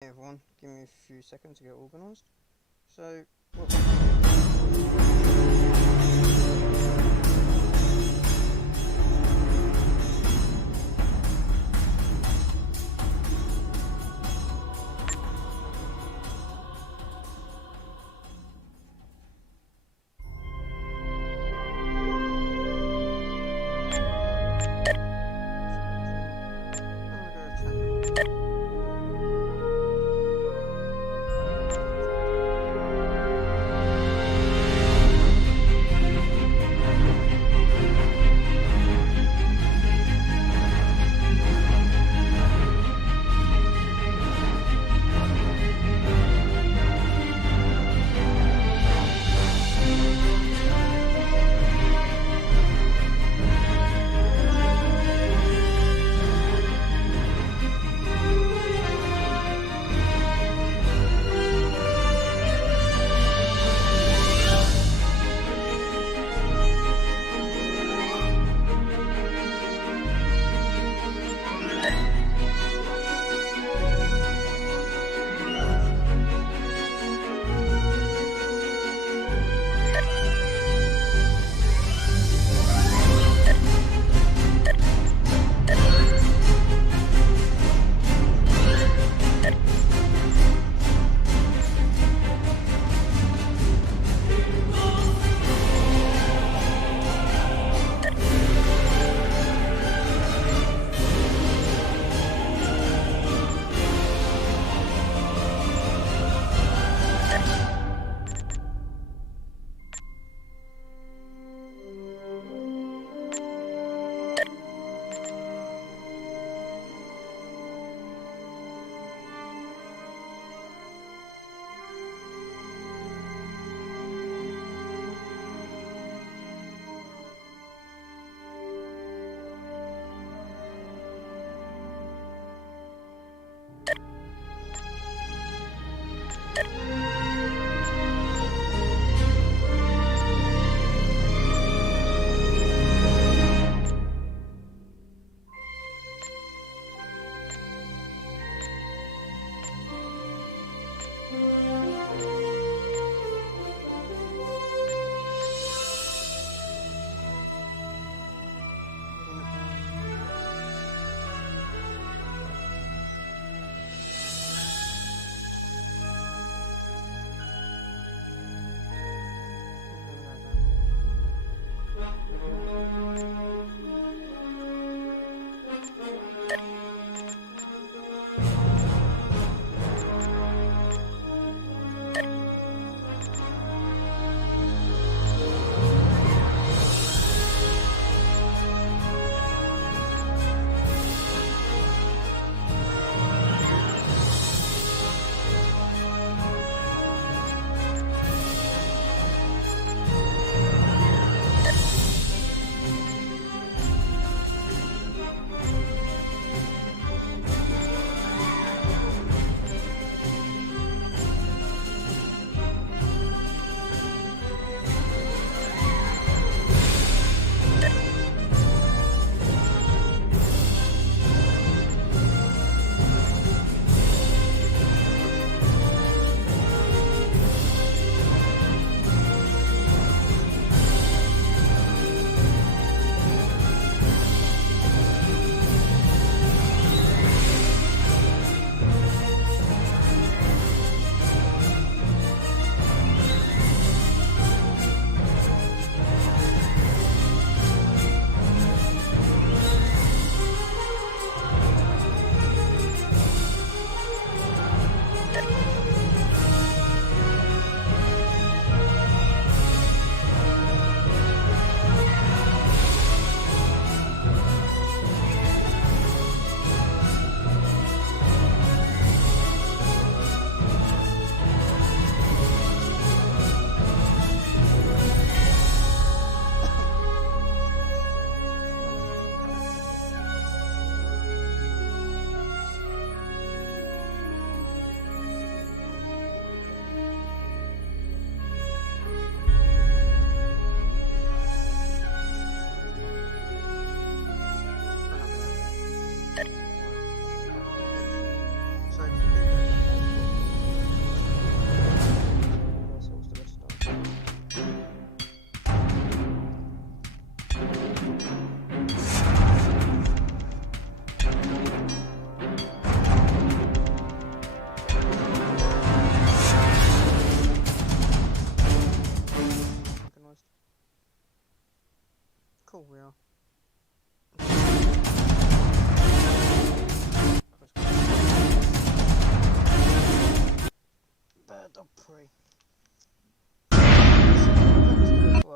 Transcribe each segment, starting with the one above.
Hey everyone, give me a few seconds to get organised. So,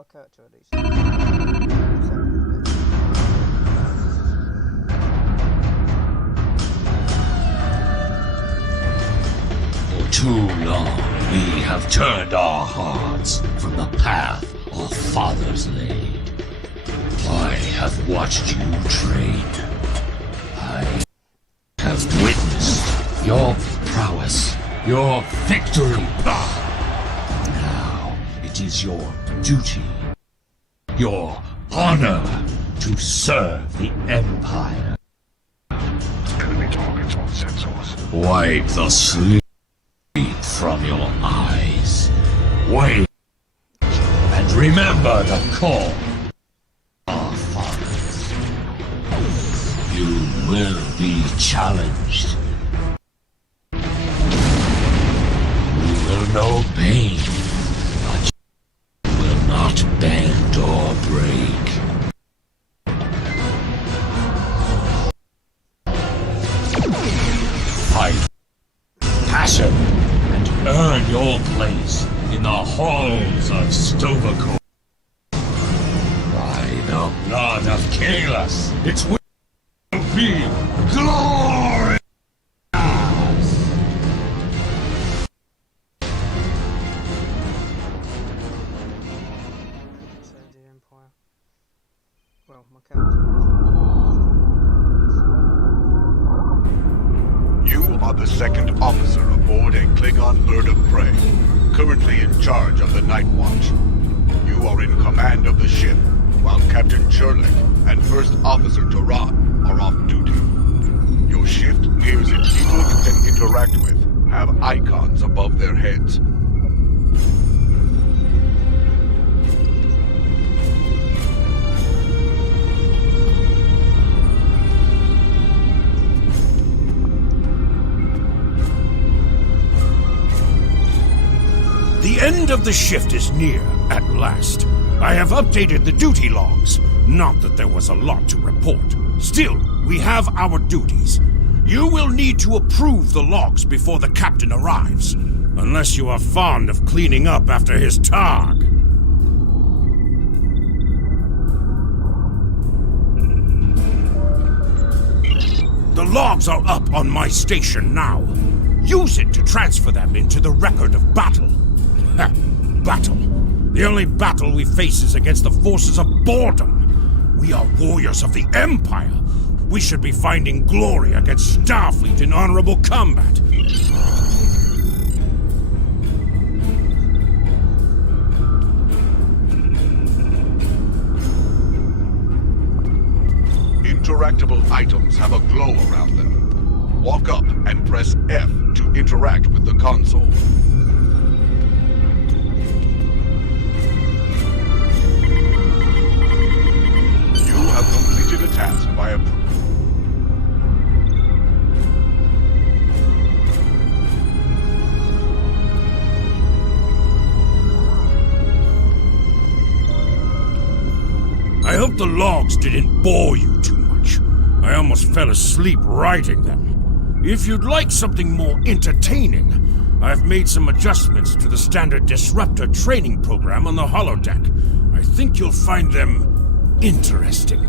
our character at least. Second bit. For too long, we have turned our hearts from the path our fathers laid. I have watched you train. I have witnessed your prowess, your victory. Now it is your duty, your honor, to serve the Empire. Enemy targets on sensors. Wipe the sleep from your eyes. Wait, and remember the call. Our fathers. You will be challenged. You will know pain, but you will not bend or break. Fight passion and earn your place in the halls of Sto-vo-kor. By the blood of Kahless, it will be glorious! Save the Empire. Well, my character You are the second officer aboard a Klingon bird of prey, currently in charge of the Night Watch. You are in command of the ship, while Captain Churlick and First Officer Taran are off duty. Your shift appears that people you can interact with have icons above their heads. The end of the shift is near, at last. I have updated the duty logs. Not that there was a lot to report. Still, we have our duties. You will need to approve the logs before the captain arrives. Unless you are fond of cleaning up after his targ. The logs are up on my station now. Use it to transfer them into the record of battle. Battle. The only battle we face is against the forces of boredom. We are warriors of the Empire. We should be finding glory against Starfleet in honorable combat. Interactable items have a glow around them. Walk up and press F to interact with the console. You have completed a task by a... I hope the logs didn't bore you too much. I almost fell asleep writing them. If you'd like something more entertaining, I've made some adjustments to the standard Disruptor training program on the holodeck. I think you'll find them interesting.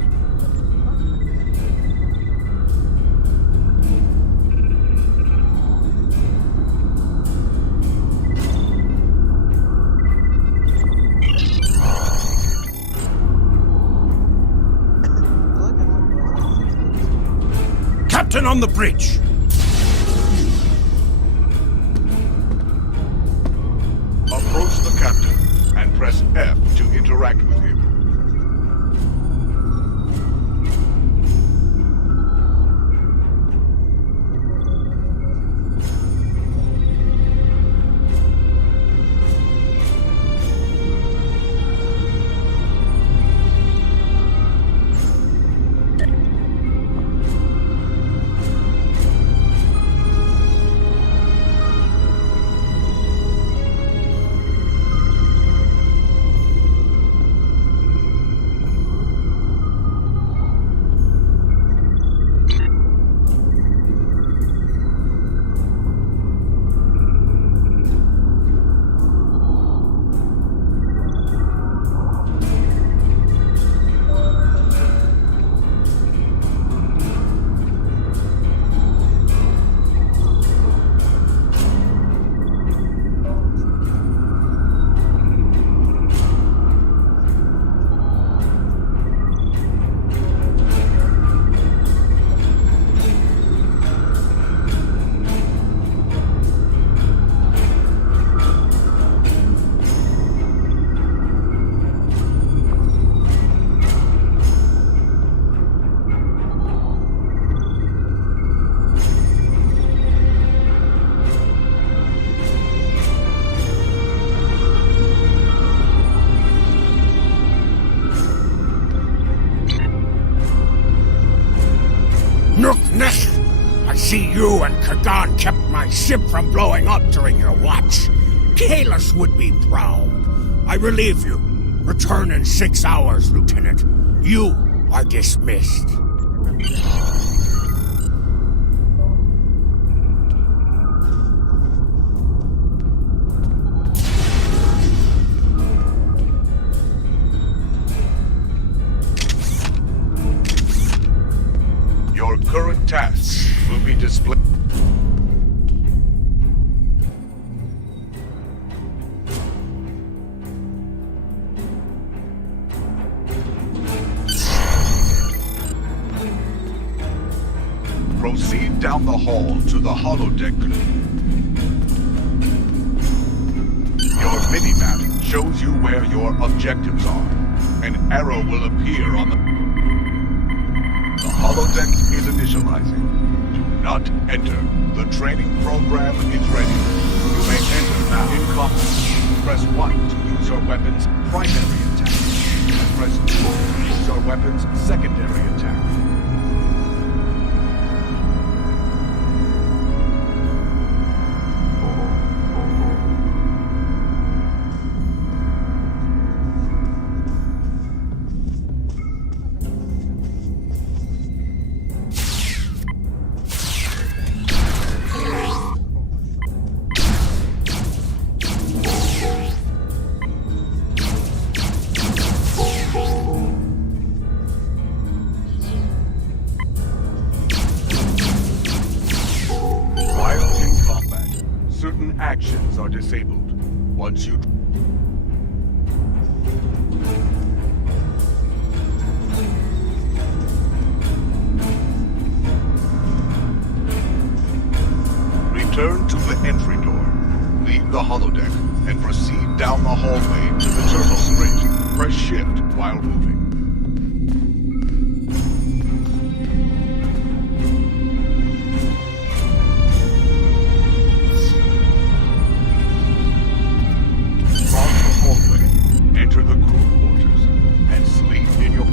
Captain on the bridge! Approach the captain and press F to interact with him. you and Kagan kept my ship from blowing up during your watch. Kahless would be proud. I relieve you. Return in 6 hours, Lieutenant. You are dismissed. Your current tasks will be displayed. Proceed down the hall to the holodeck. Your minimap shows you where your objectives are. An arrow will appear on the holodeck is initializing. Do not enter. The training program is ready. You may enter now. In combat, press 1 to use your weapon's primary attack. And press 2 to use your weapon's secondary attack. Actions are disabled. Once you... Return to the entry door. Leave the holodeck and proceed down the hallway to the turtle strait. Press shift while moving. Enter the crew quarters and sleep in your...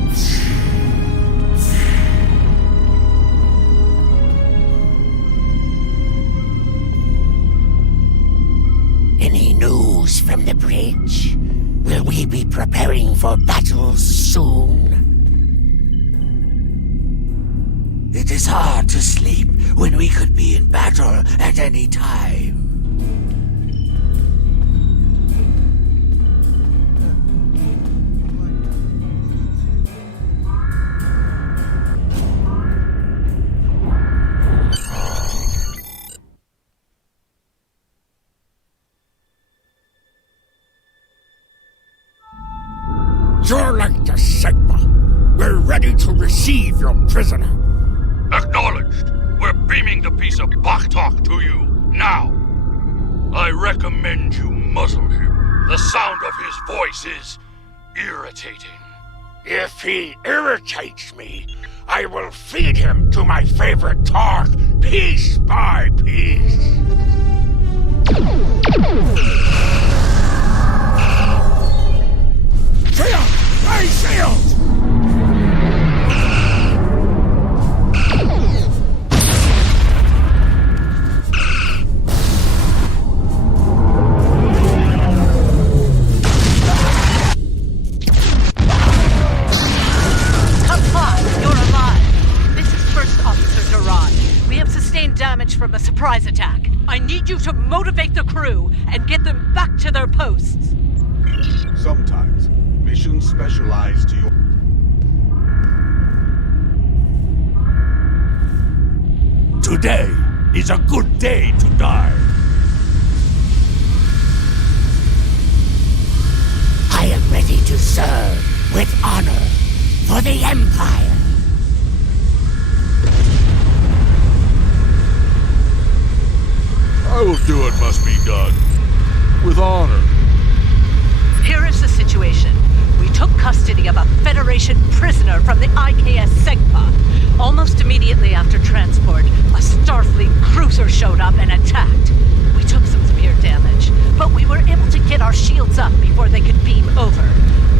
Any news from the bridge? Will we be preparing for battles soon? It is hard to sleep when we could be in battle at any time. Jorlek to Segma. We're ready to receive your prisoner. Acknowledged. We're beaming the piece of Bakhtok to you, now. I recommend you muzzle him. The sound of his voice is irritating. If he irritates me, I will feed him to my favorite Tark, piece by piece. Shield! My shield! From a surprise attack. I need you to motivate the crew and get them back to their posts. Sometimes, missions specialize to your... Today is a good day to die. I am ready to serve with honor for the Empire. I will do what must be done. With honor. Here is the situation. We took custody of a Federation prisoner from the IKS Segpa. Almost immediately after transport, a Starfleet cruiser showed up and attacked. We took some severe damage, but we were able to get our shields up before they could beam over.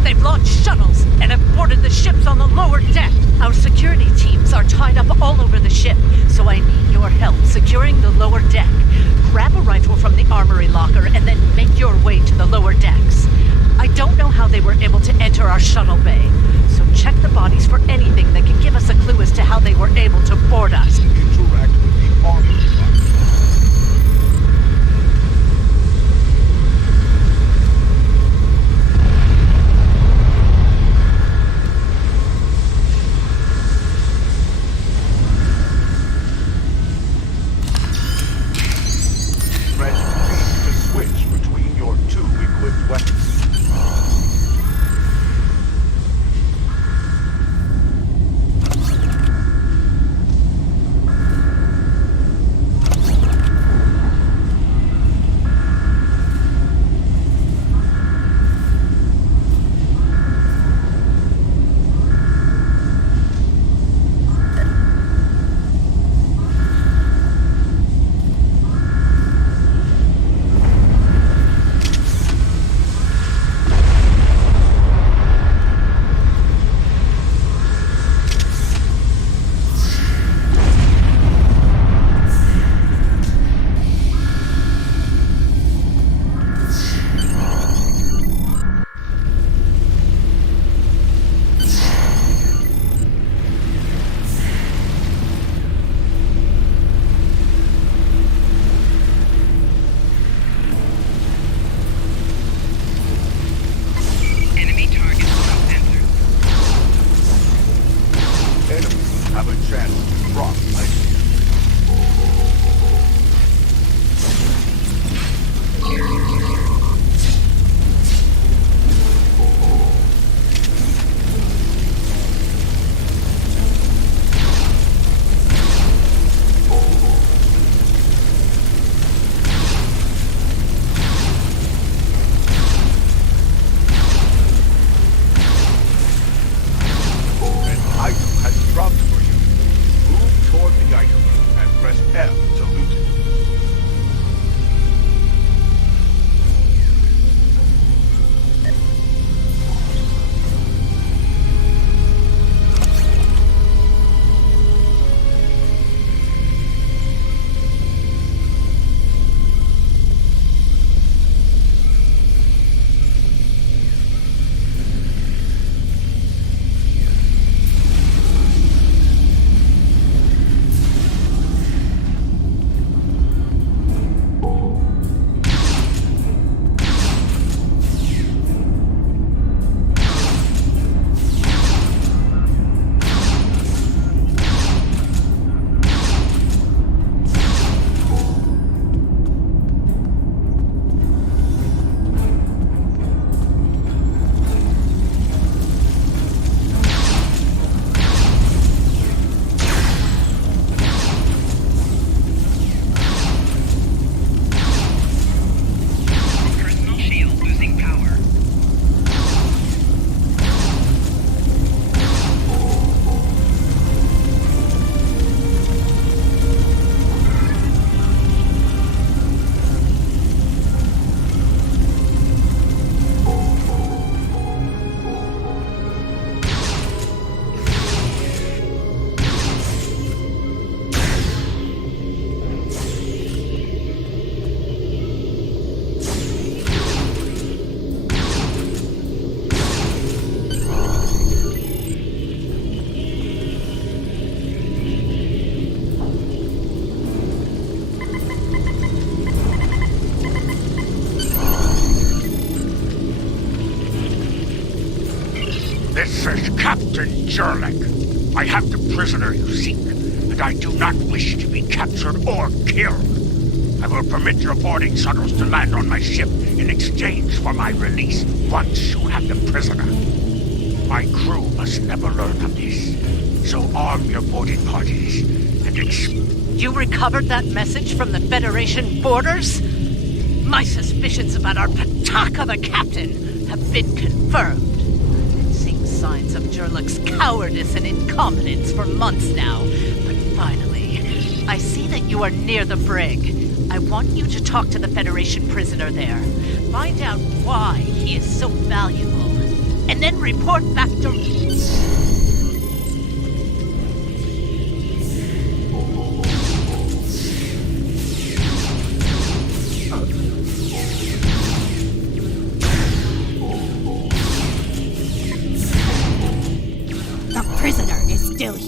They've launched shuttles and have boarded the ships on the lower deck. Our security teams are tied up all over the ship, so I need your help securing recovery locker and then make your way to the lower decks. I don't know how they were able to enter our shuttle bay, so check the bodies for anything that can give us a clue as to how they were able to board us. Interact with the armor box. Press B to switch between your two equipped weapons. Enemies have a chance to cross lightning. An item has dropped for you. Move toward the item and press F to loot it. Personal shield losing power. This is Captain Jurlik. I have the prisoner you seek, and I do not wish to be captured or killed. I will permit your boarding shuttles to land on my ship in exchange for my release once you have the prisoner. My crew must never learn of this, so arm your boarding parties and You recovered that message from the Federation borders? My suspicions about our Pataka the Captain have been confirmed. Been seeing signs of Jurlik's cowardice and incompetence for months now, but finally, I see that you are near the brig. I want you to talk to the Federation prisoner there. Find out why he is so valuable, and then report back to...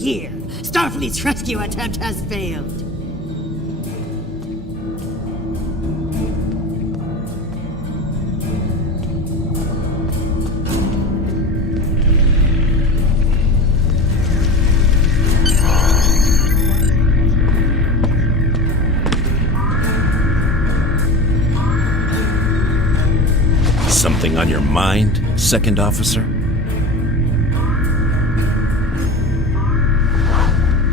here. Starfleet's rescue attempt has failed. Something on your mind, Second Officer?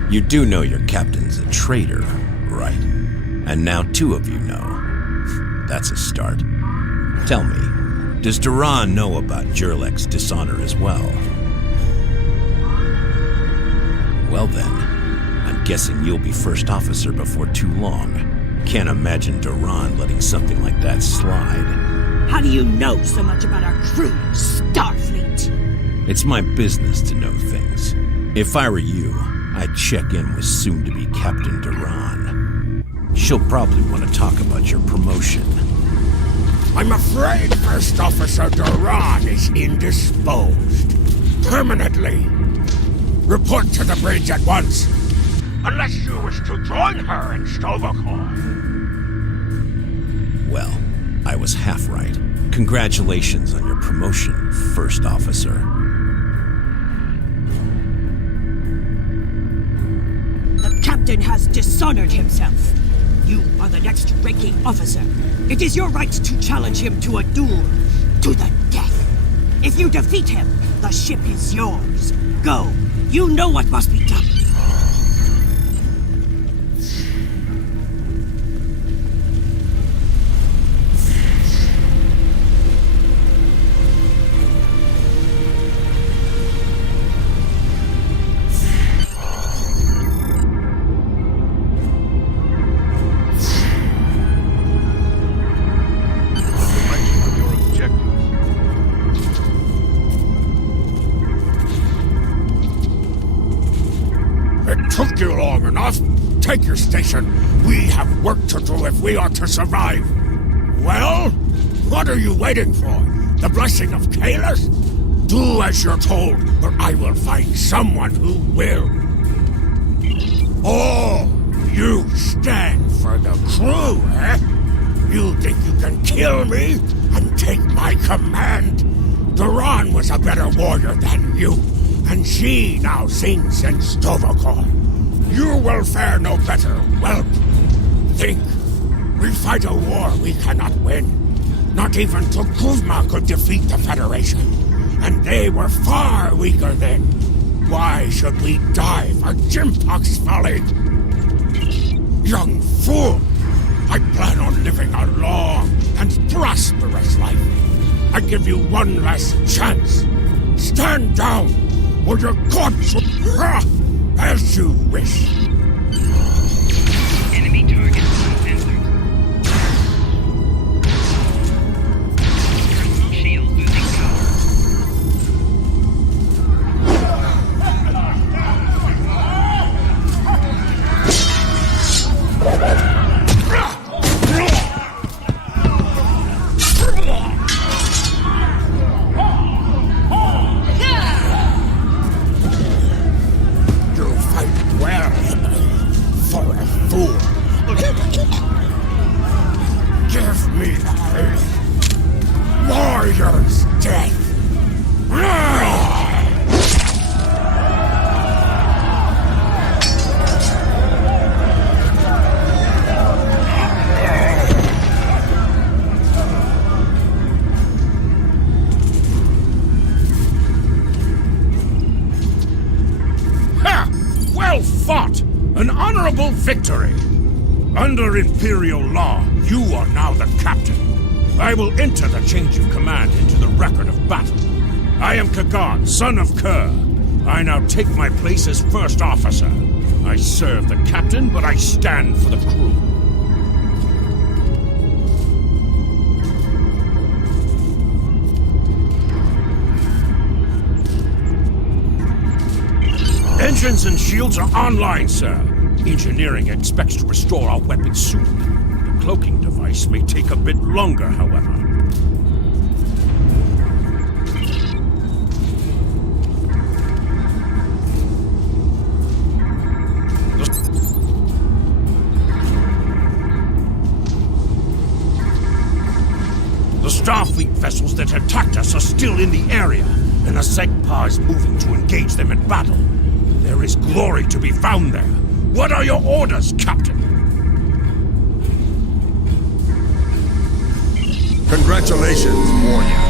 You do know your captain's a traitor, right? And now two of you know. That's a start. Tell me, does Duran know about Jurlek's dishonor as well? Well then, I'm guessing you'll be first officer before too long. Can't imagine Duran letting something like that slide. How do you know so much about our crew, Starfleet? It's my business to know things. If I were you, I'd check in with soon-to-be Captain Duran. She'll probably want to talk about your promotion. I'm afraid First Officer Duran is indisposed. Permanently. Report to the bridge at once. Unless you wish to join her in Stovacor. Well, I was half right. Congratulations on your promotion, First Officer. The captain has dishonored himself. You are the next ranking officer. It is your right to challenge him to a duel, to the death. If you defeat him, the ship is yours. Go. You know what must be done. Took you long enough. Take your station. We have work to do if we are to survive. Well, what are you waiting for? The blessing of Kahless? Do as you're told, or I will find someone who will. Oh, you stand for the crew, eh? You think you can kill me and take my command? Duran was a better warrior than you, and she now sings in Stovacor. You will fare no better, whelp. Think. We fight a war we cannot win. Not even Tukuzma could defeat the Federation. And they were far weaker then. Why should we die for Jimpox folly? Young fool! I plan on living a long and prosperous life. I give you one last chance. Stand down, or your corpse will... As you wish. Enemy target uncensored. Personal shield losing power. Give me the warrior's death. Ha! Well fought! An honorable victory! Under Imperial law, you are now the captain. I will enter the change of command into the record of battle. I am Kagan, son of Kerr. I now take my place as first officer. I serve the captain, but I stand for the crew. Engines and shields are online, sir. Engineering expects to restore our weapons soon. The cloaking device may take a bit longer, however. The Starfleet vessels that attacked us are still in the area, and the Segpa is moving to engage them in battle. There is glory to be found there. What are your orders, Captain? Congratulations, warrior.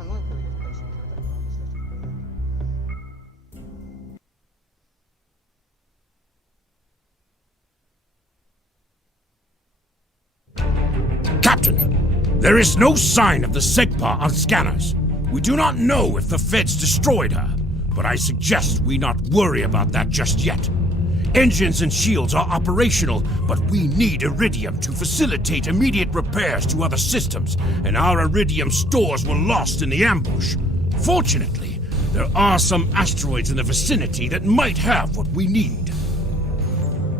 I'm not really a patient for that Captain, there is no sign of the Segpa on scanners. We do not know if the Feds destroyed her, but I suggest we not worry about that just yet. Engines and shields are operational, but we need Iridium to facilitate immediate repairs to other systems, and our Iridium stores were lost in the ambush. Fortunately, there are some asteroids in the vicinity that might have what we need.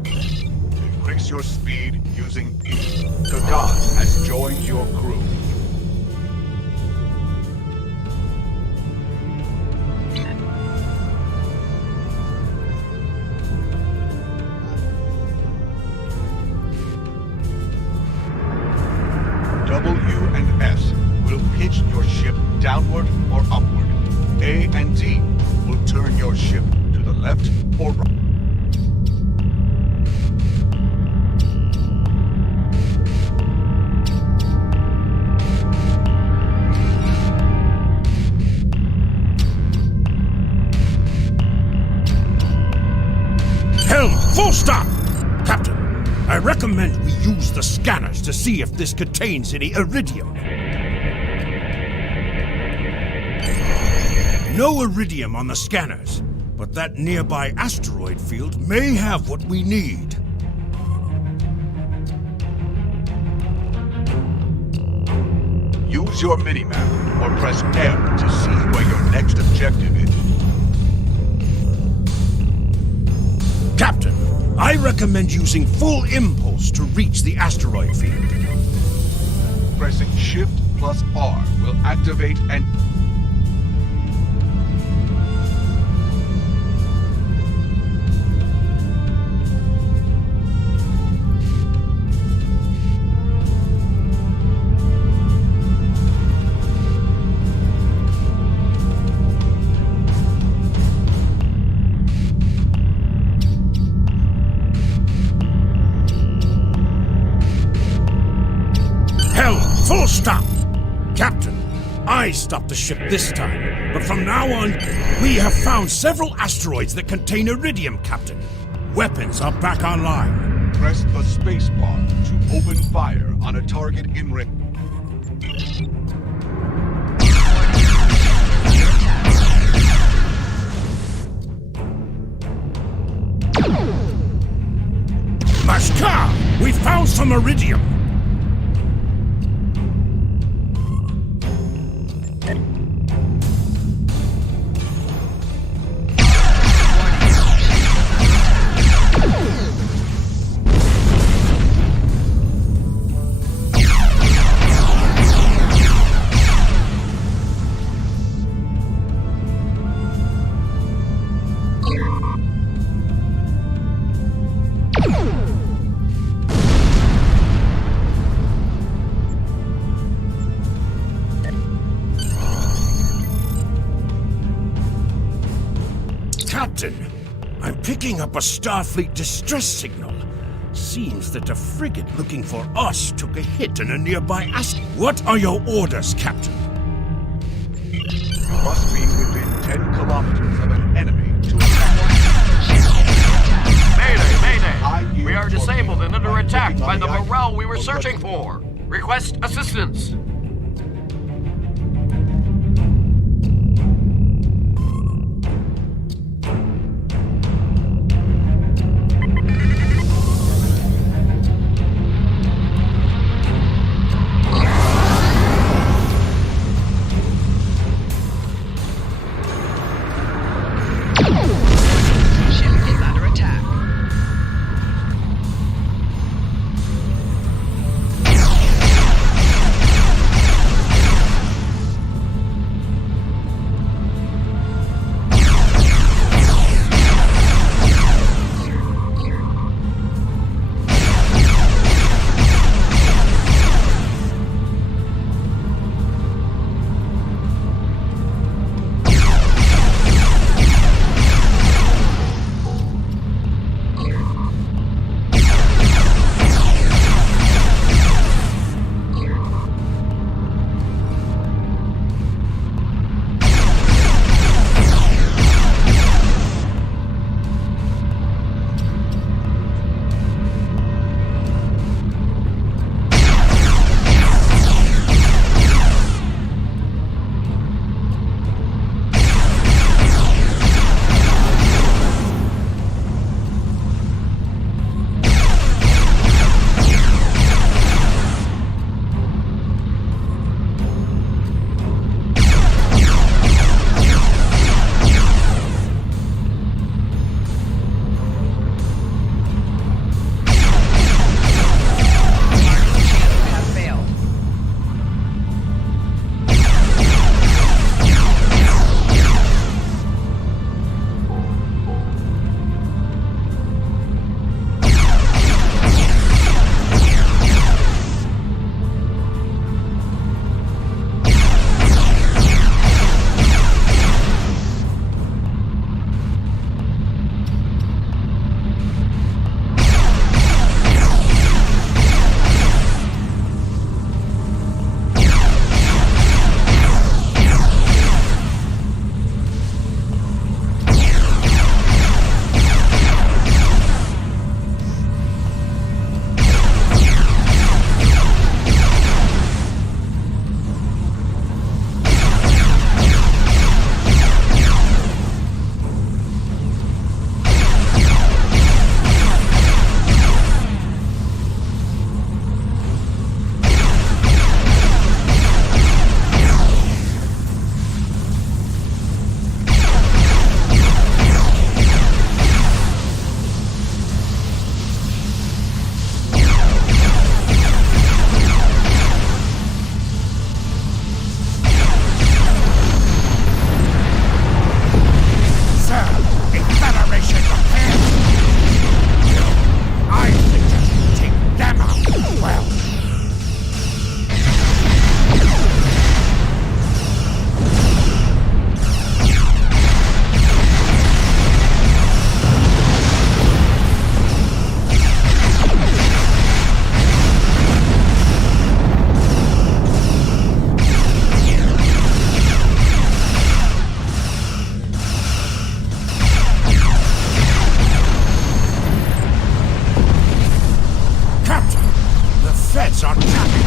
Increase your speed using E. Kagan has joined your crew. W and S will pitch your ship downward or upward. A and D will turn your ship to the left or right. Helm, full stop! Captain, I recommend we use the scanners to see if this contains any Iridium. No Iridium on the scanners, but that nearby asteroid field may have what we need. Use your minimap or press M to see where your next objective is. Captain, I recommend using full impulse to reach the asteroid field. Pressing Shift plus R will activate and... Full stop! Captain, I stopped the ship this time, but from now on, we have found several asteroids that contain Iridium, Captain. Weapons are back online. Press the space bar to open fire on a target in range. Mashka! We found some Iridium! Captain, I'm picking up a Starfleet distress signal. Seems that a frigate looking for us took a hit in a nearby asteroid. What are your orders, Captain? You must be within 10 kilometers of an enemy to attack. Mayday! We are disabled and under attack by the Morel we were searching for. Request assistance.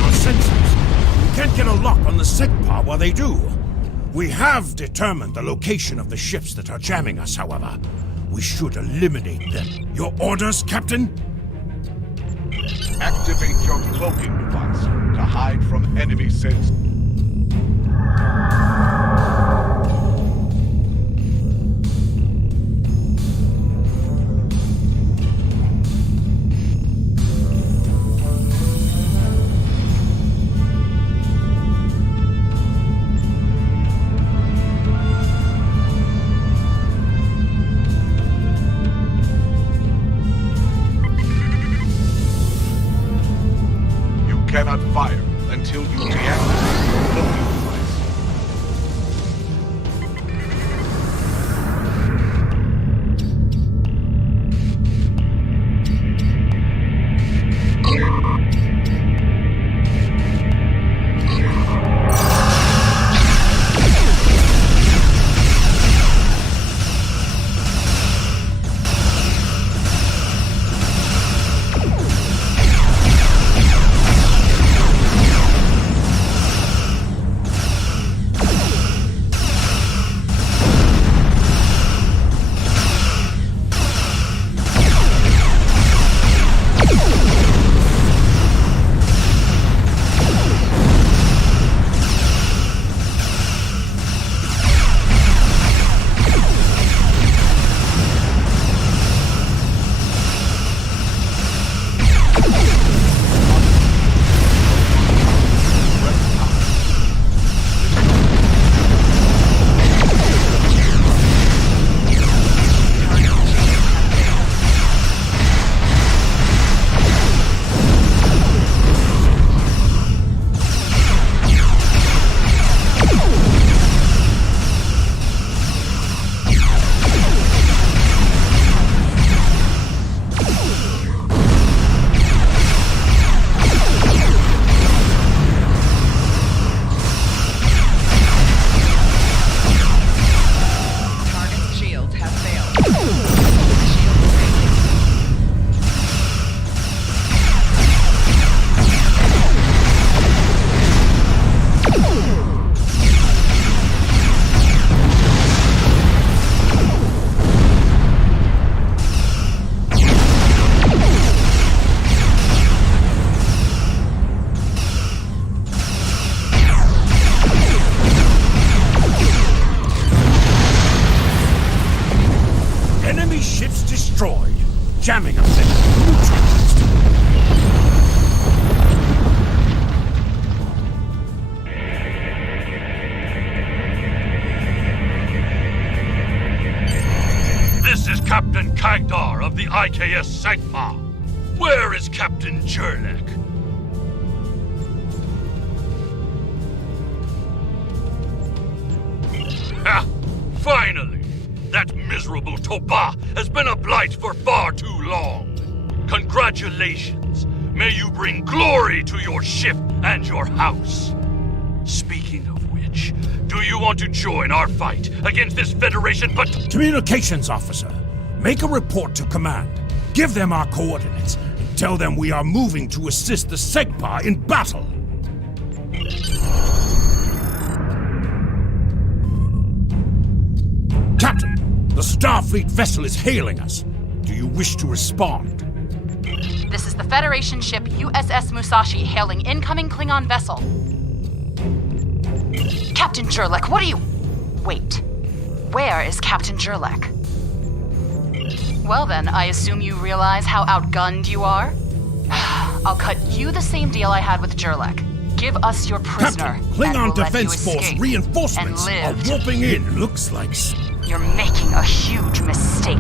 our sensors. We can't get a lock on the Segpa while they do. We have determined the location of the ships that are jamming us, however. We should eliminate them. Your orders, Captain? Activate your cloaking device to hide from enemy sense. Cannot fire until you deactivate your cloaking device. Jamming us in neutralized. This is Captain Kagdar of the IKS Segpa. Where is Captain Jurlek? Ha! Finally! That miserable Toba has been a blight for far too long. Congratulations. May you bring glory to your ship and your house. Speaking of which, do you want to join our fight against this Federation Communications officer, make a report to command. Give them our coordinates and tell them we are moving to assist the Segpa in battle. Captain, the Starfleet vessel is hailing us. Do you wish to respond? This is the Federation ship USS Musashi hailing incoming Klingon vessel. Captain Jurlek, what are you... Wait. Where is Captain Jurlek? Well then, I assume you realize how outgunned you are? I'll cut you the same deal I had with Jurlek. Give us your prisoner, Captain, Klingon and we'll Defense Force reinforcements are warping in. Looks like... You're making a huge mistake.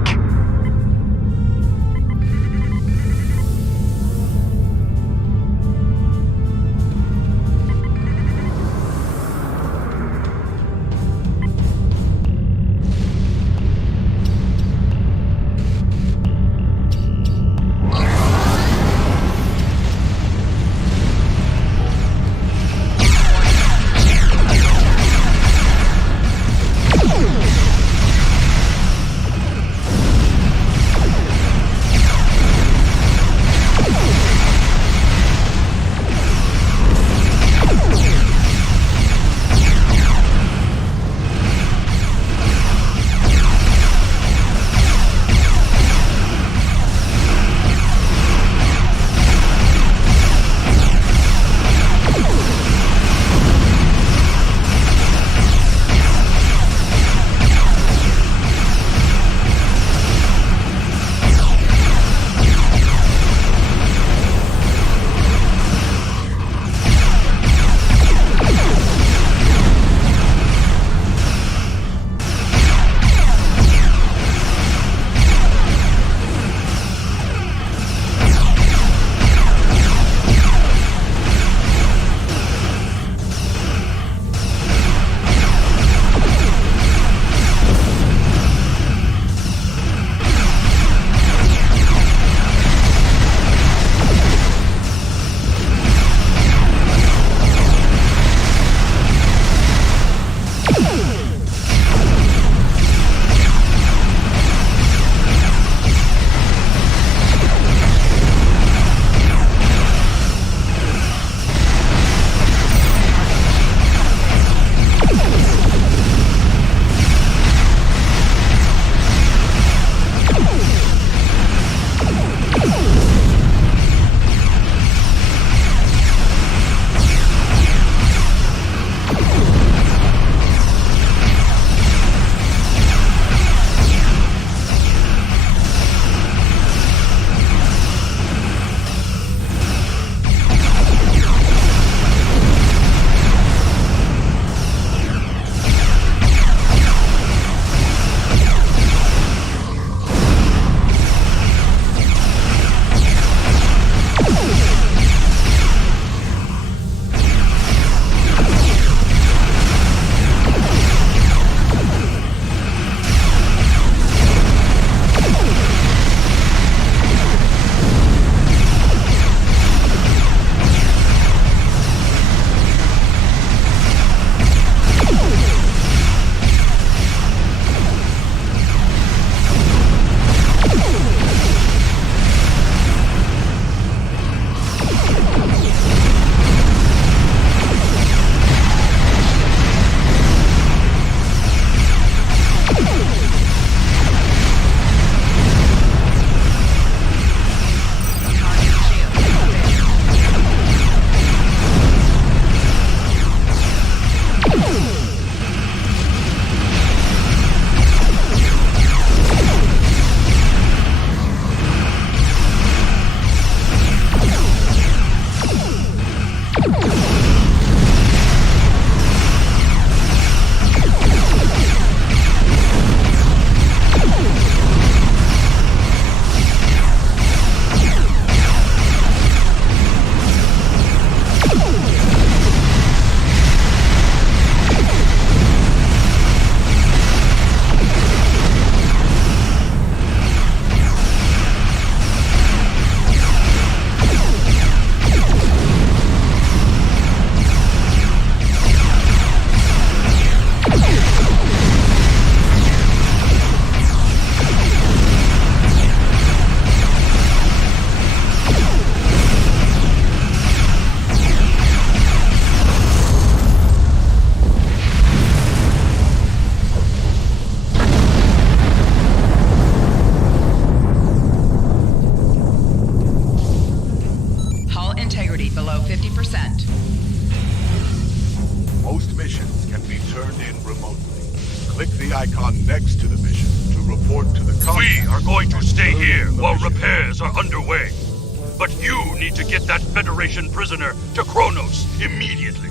turned in remotely. Click the icon next to the mission to report to the contact. We are going to stay here while repairs are underway. But you need to get that Federation prisoner to Kronos immediately.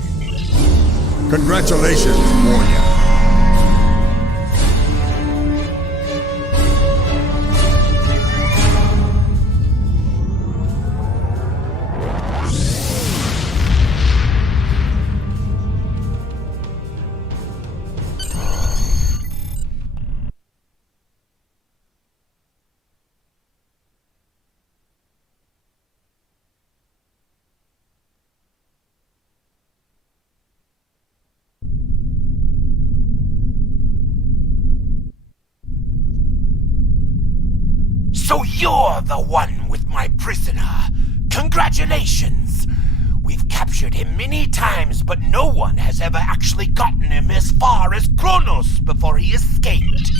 Congratulations, warrior. So you're the one with my prisoner. Congratulations! We've captured him many times, but no one has ever actually gotten him as far as Kronos before he escaped.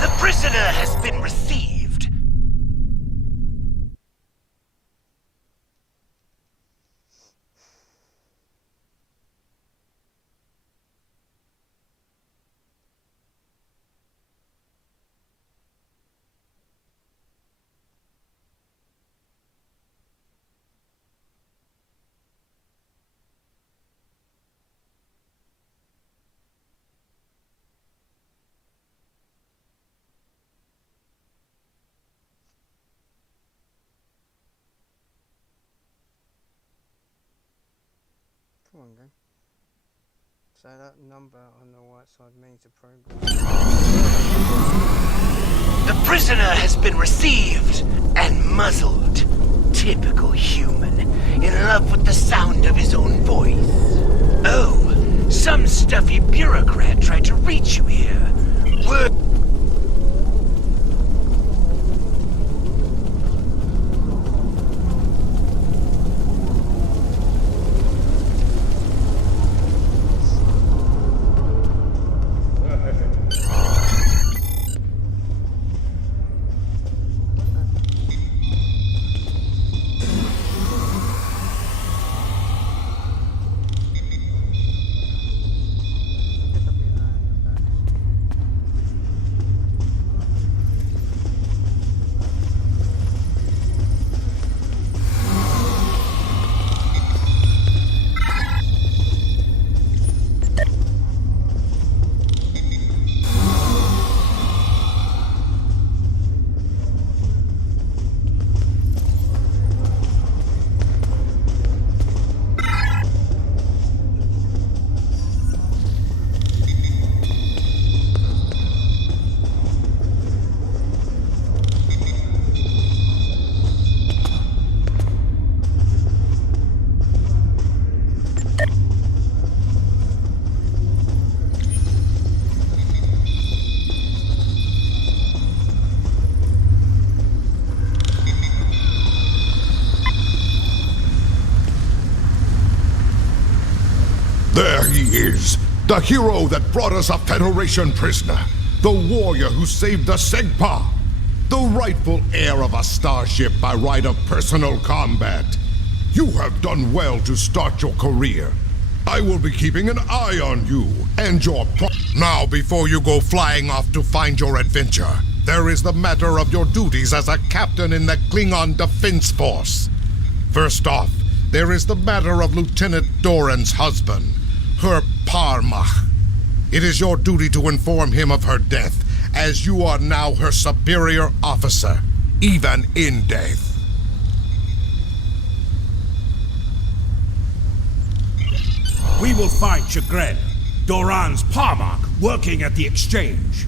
The prisoner has been received. Come on, gang. So that number on the right side means the program. The prisoner has been received and muzzled. Typical human, in love with the sound of his own voice. Oh, some stuffy bureaucrat tried to reach you here. There he is, the hero that brought us a Federation prisoner, the warrior who saved the Segpa, the rightful heir of a starship by right of personal combat. You have done well to start your career. I will be keeping an eye on you and your Now, before you go flying off to find your adventure, there is the matter of your duties as a captain in the Klingon Defense Force. First off, there is the matter of Lieutenant Doran's husband, her Parmach. It is your duty to inform him of her death, as you are now her superior officer, even in death. We will find Chagrin, Doran's Parmach, working at the exchange.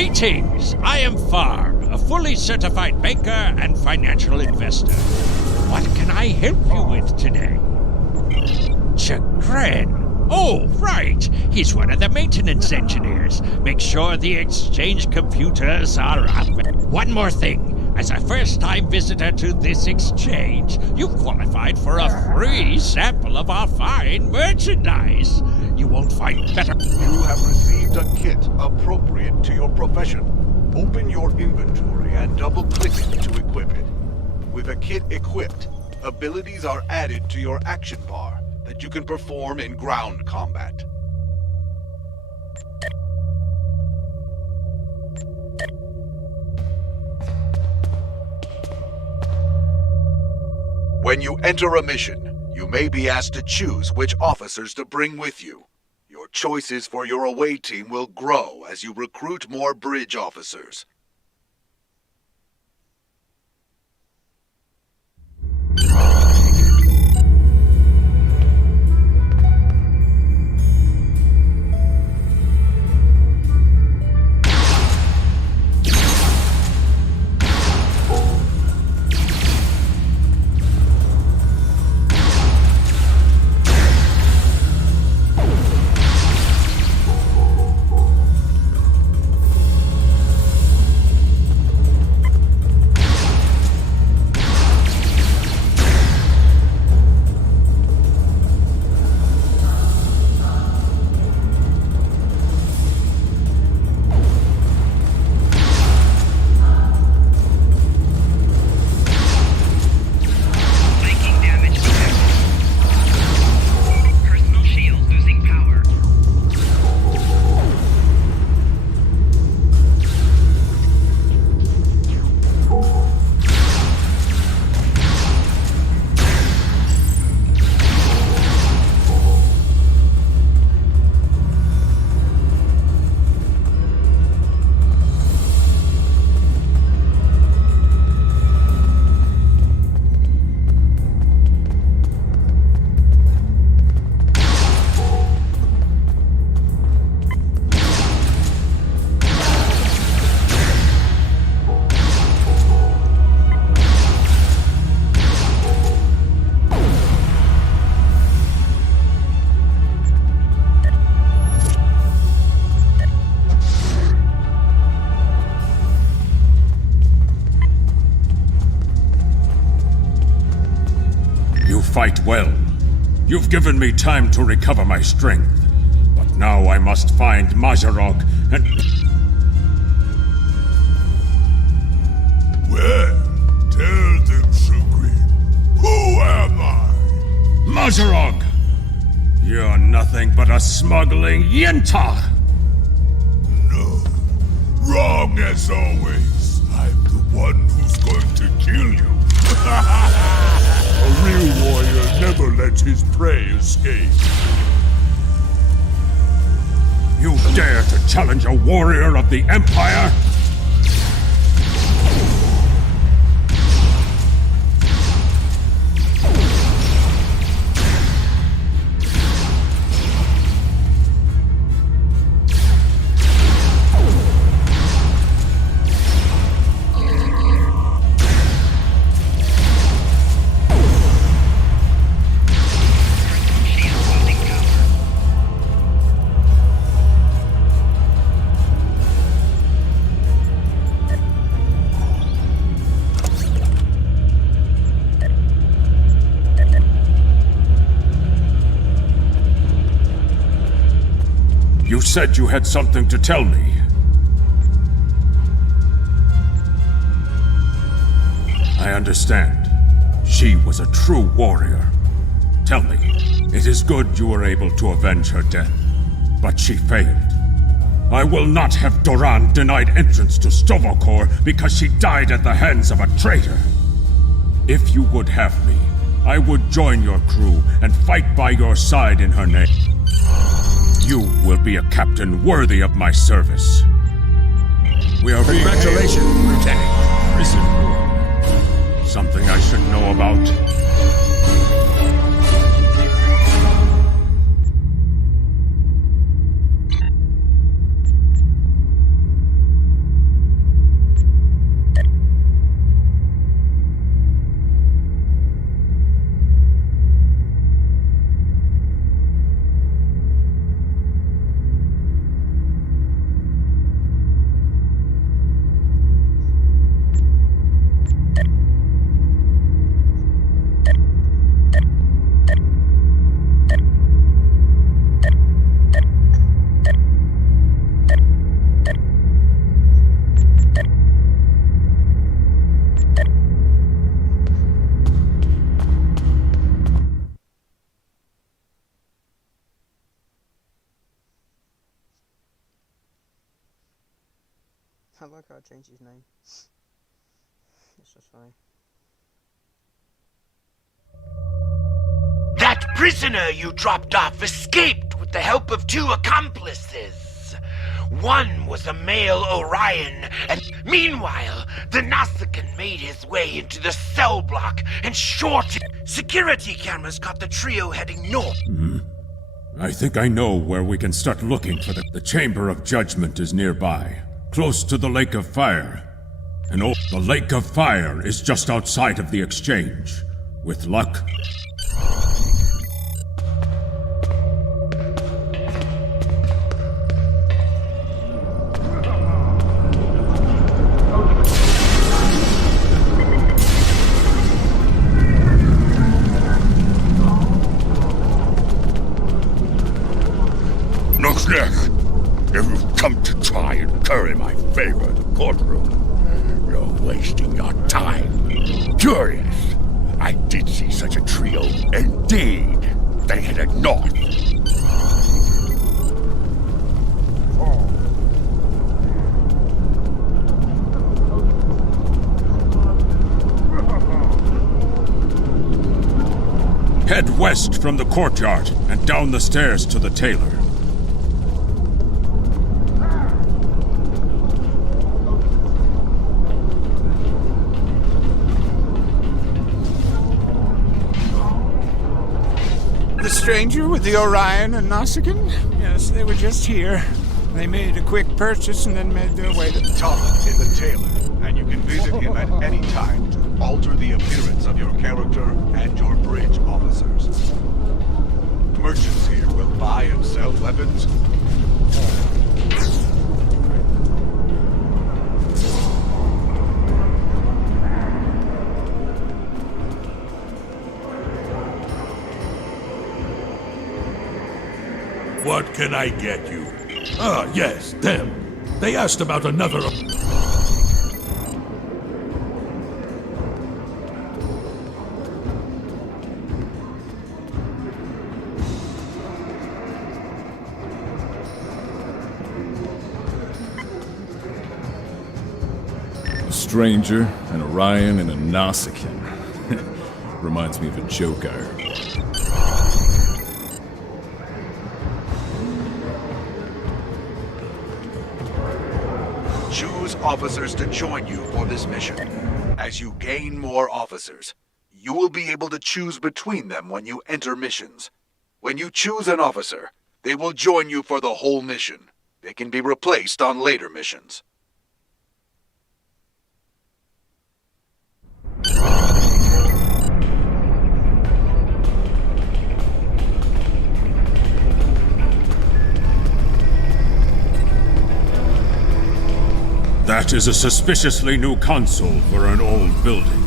Greetings! I am Farr, a fully certified banker and financial investor. What can I help you with today? Chagrin. Oh, right. He's one of the maintenance engineers. Make sure the exchange computers are up. One more thing. As a first-time visitor to this exchange, you've qualified for a free sample of our fine merchandise. You won't find better... You have received a kit appropriate to your profession. Open your inventory and double-click it to equip it. With a kit equipped, abilities are added to your action bar that you can perform in ground combat. When you enter a mission, you may be asked to choose which officers to bring with you. Your choices for your away team will grow as you recruit more bridge officers. Fight well. You've given me time to recover my strength. But now I must find Mazarog and... Well, tell them, Sugrin. Who am I? Mazarog! You're nothing but a smuggling Yinta! No. Wrong as always. I'm the one who's going to kill you. A real warrior never lets his prey escape. You dare to challenge a warrior of the Empire? You said you had something to tell me. I understand. She was a true warrior. Tell me, it is good you were able to avenge her death, but she failed. I will not have Doran denied entrance to Sto-vo-kor because she died at the hands of a traitor. If you would have me, I would join your crew and fight by your side in her name. You will be a captain worthy of my service. We are being... Congratulations, Lieutenant. Prison rule. Something I should know about. I like how I changed his name. It's just funny. That prisoner you dropped off escaped with the help of 2 accomplices. One was a male Orion, and meanwhile, the Nausicaan made his way into the cell block and shorted. Security cameras caught the trio heading north. I think I know where we can start looking for the Chamber of Judgment is nearby, close to the Lake of Fire. And the Lake of Fire is just outside of the exchange. With luck. If you've come to try and curry my favor in the courtroom, you're wasting your time. Curious, I did see such a trio. Indeed, they headed north. Head west from the courtyard and down the stairs to the tailor. The stranger with the Orion and Nausicaan? Yes, they were just here. They made a quick purchase and then made their way to the top. Tom is the tailor, and you can visit him at any time to alter the appearance of your character and your bridge officers. Merchants here will buy and sell weapons. What can I get you? Ah, yes, them. They asked about another... A stranger, an Orion, and a Nausicaan. Reminds me of a joke I heard. Choose officers to join you for this mission. As you gain more officers, you will be able to choose between them when you enter missions. When you choose an officer, they will join you for the whole mission. They can be replaced on later missions. That is a suspiciously new console for an old building.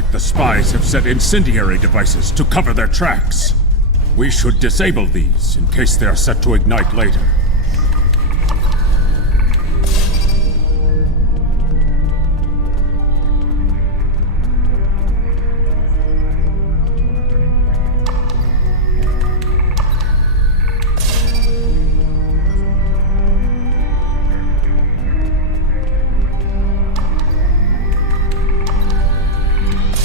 like the spies have set incendiary devices to cover their tracks. We should disable these in case they are set to ignite later.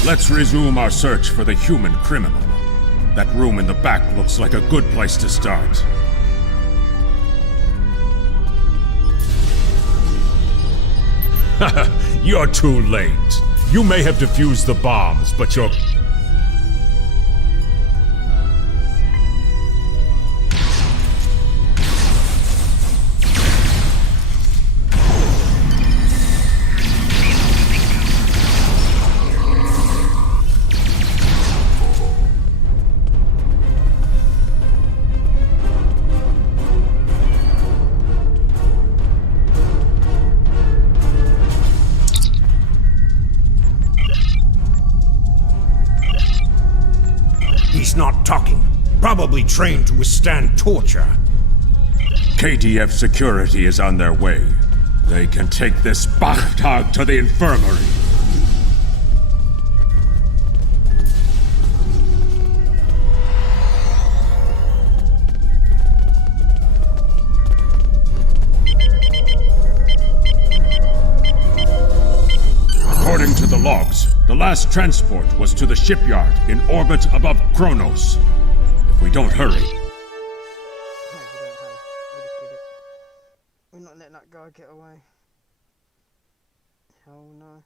Let's resume our search for the human criminal. That room in the back looks like a good place to start. You're too late. You may have defused the bombs, but you're... He's not talking. Probably trained to withstand torture. KDF security is on their way. They can take this Bachtag to the infirmary. According to the logs, the last transport was to the shipyard in orbit above Kronos. If we don't hurry... No, we don't hurry. We just did it. We're not letting that guy get away. Hell no.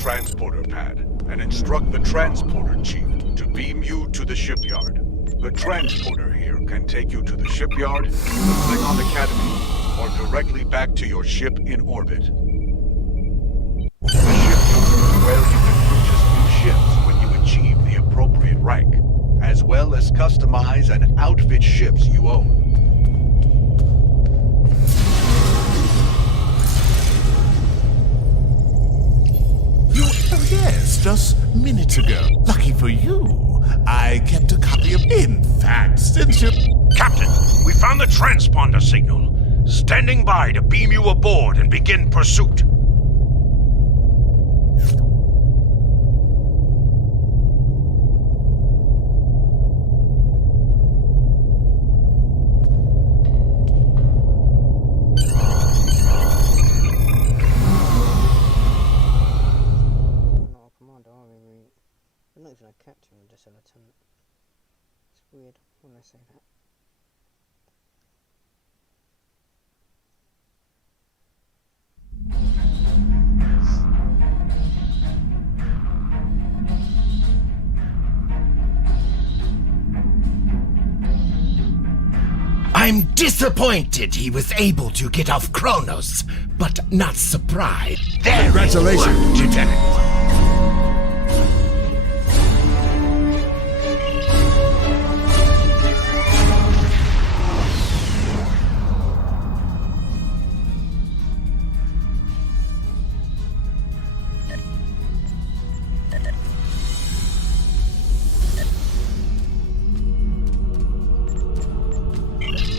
Transporter pad and instruct the transporter chief to beam you to the shipyard. The transporter here can take you to the shipyard, the Klingon Academy, or directly back to your ship in orbit. The shipyard is where you can purchase new ships when you achieve the appropriate rank, as well as customize and outfit ships you own. Yes, just minutes ago. Lucky for you, I kept a copy of... In fact, since you... Captain, we found the transponder signal. Standing by to beam you aboard and begin pursuit. I'm not even a captain, I'm just a lieutenant. It's weird when I say that. I'm disappointed he was able to get off Kronos, but not surprised. Congratulations, Lieutenant.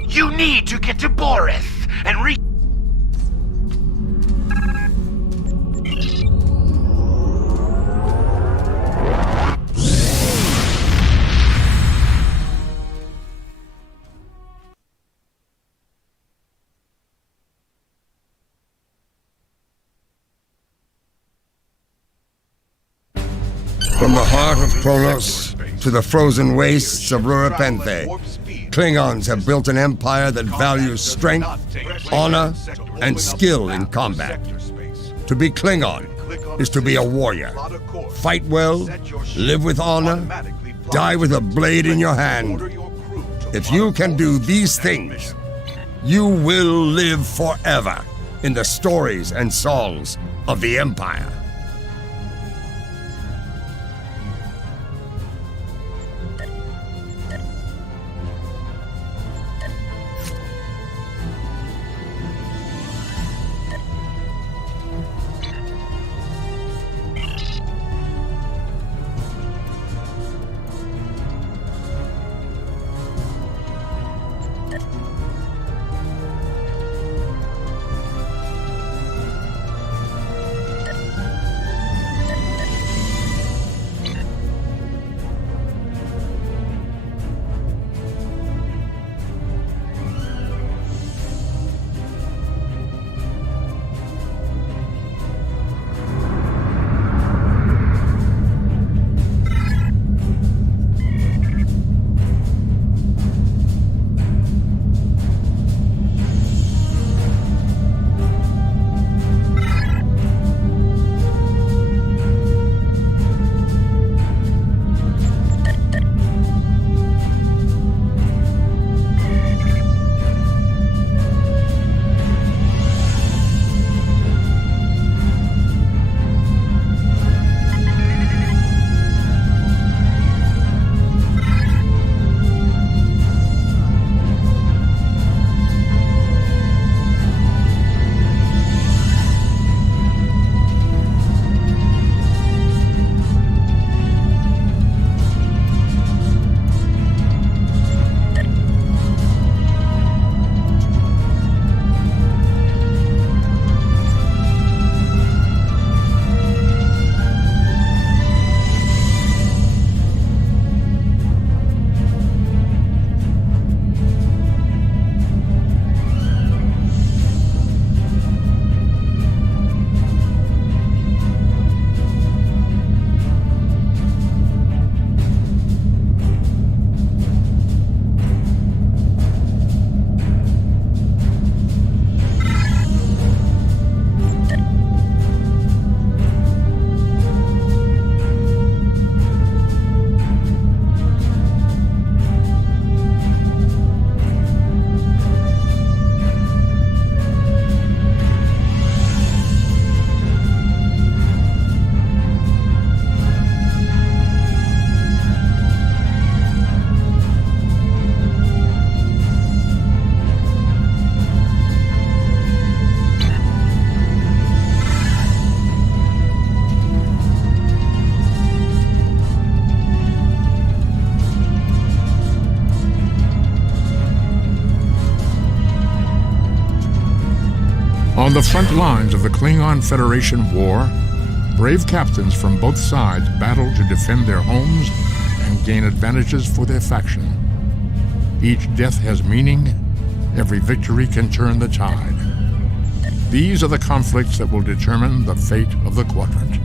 You need to get to Boreth and the heart of Kronos to the frozen wastes of Rurapenthe, Klingons have built an empire that values strength, honor, and skill in combat. To be Klingon is to be a warrior. Fight well, live with honor, die with a blade in your hand. If you can do these things, you will live forever in the stories and songs of the Empire. On the front lines of the Klingon Federation war, brave captains from both sides battle to defend their homes and gain advantages for their faction. Each death has meaning. Every victory can turn the tide. These are the conflicts that will determine the fate of the Quadrant.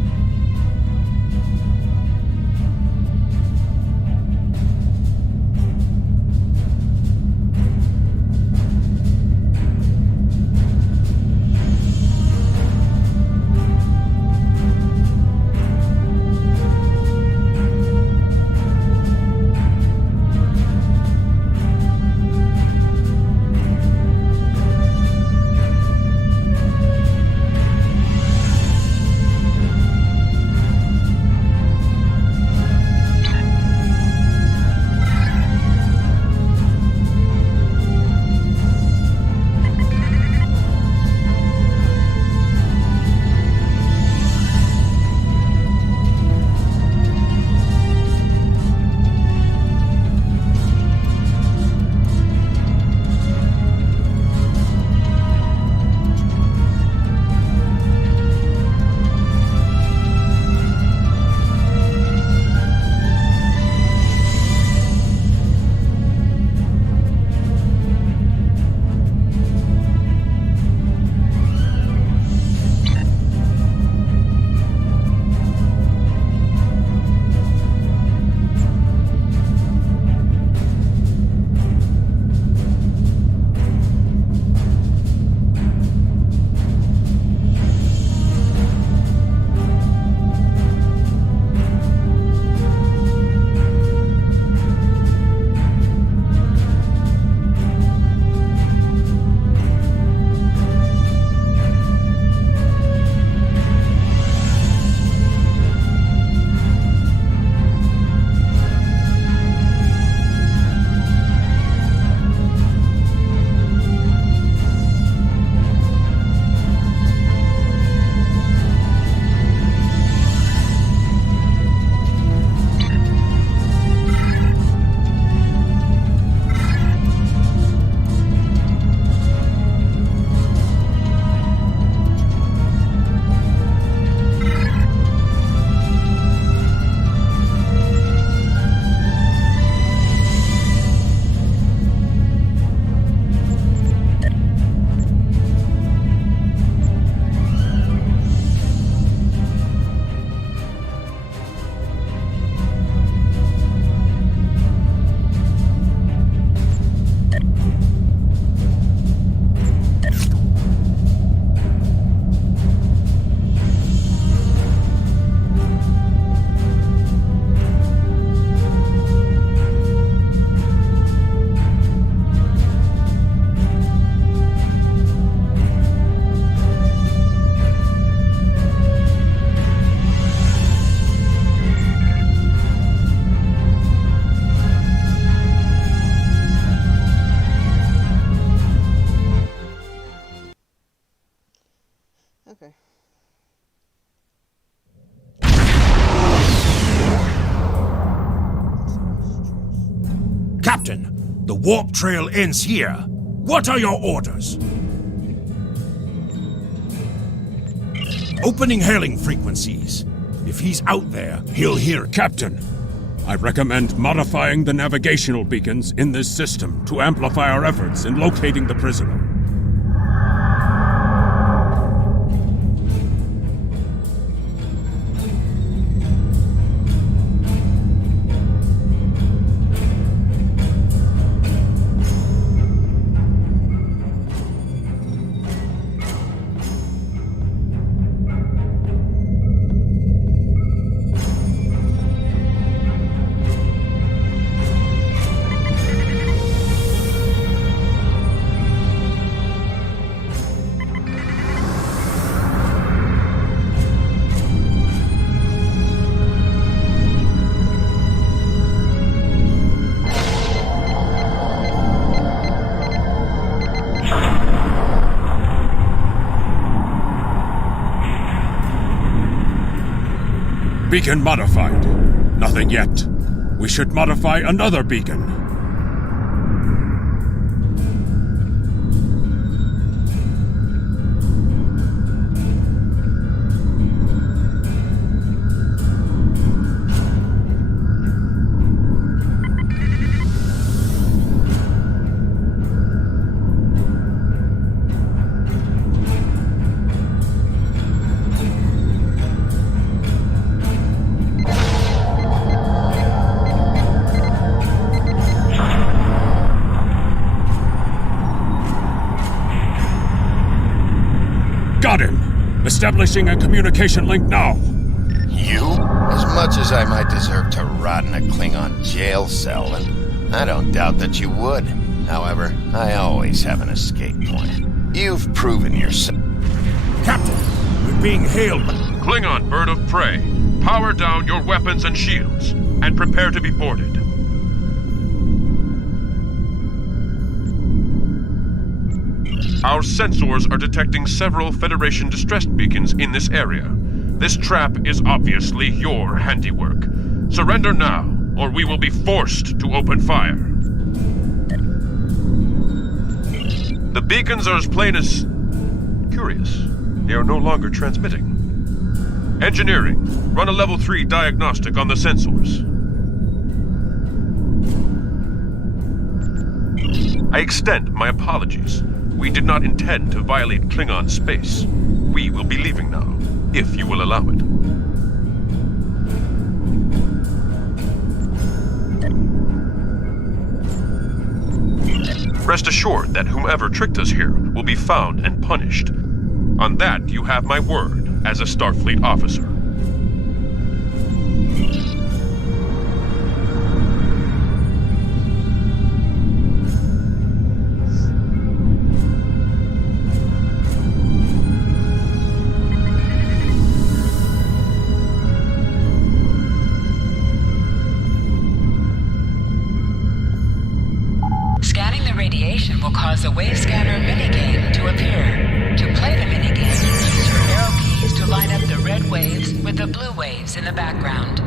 Captain, the warp trail ends here. What are your orders? Opening hailing frequencies. If he's out there, he'll hear it. Captain, I recommend modifying the navigational beacons in this system to amplify our efforts in locating the prisoner. Beacon modified. Nothing yet. We should modify another beacon. Got him! Establishing a communication link now! You? As much as I might deserve to rot in a Klingon jail cell, and I don't doubt that you would. However, I always have an escape plan. You've proven yourself. Captain, we're being hailed. Klingon bird of prey, power down your weapons and shields, and prepare to be boarded. Our sensors are detecting several Federation distress beacons in this area. This trap is obviously your handiwork. Surrender now, or we will be forced to open fire. The beacons are as plain as curious. They are no longer transmitting. Engineering, run a level 3 diagnostic on the sensors. I extend my apologies. We did not intend to violate Klingon space. We will be leaving now, if you will allow it. Rest assured that whomever tricked us here will be found and punished. On that, you have my word as a Starfleet officer. Will cause a wave scanner minigame to appear. To play the minigame, use your arrow keys to line up the red waves with the blue waves in the background.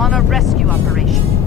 on a rescue operation.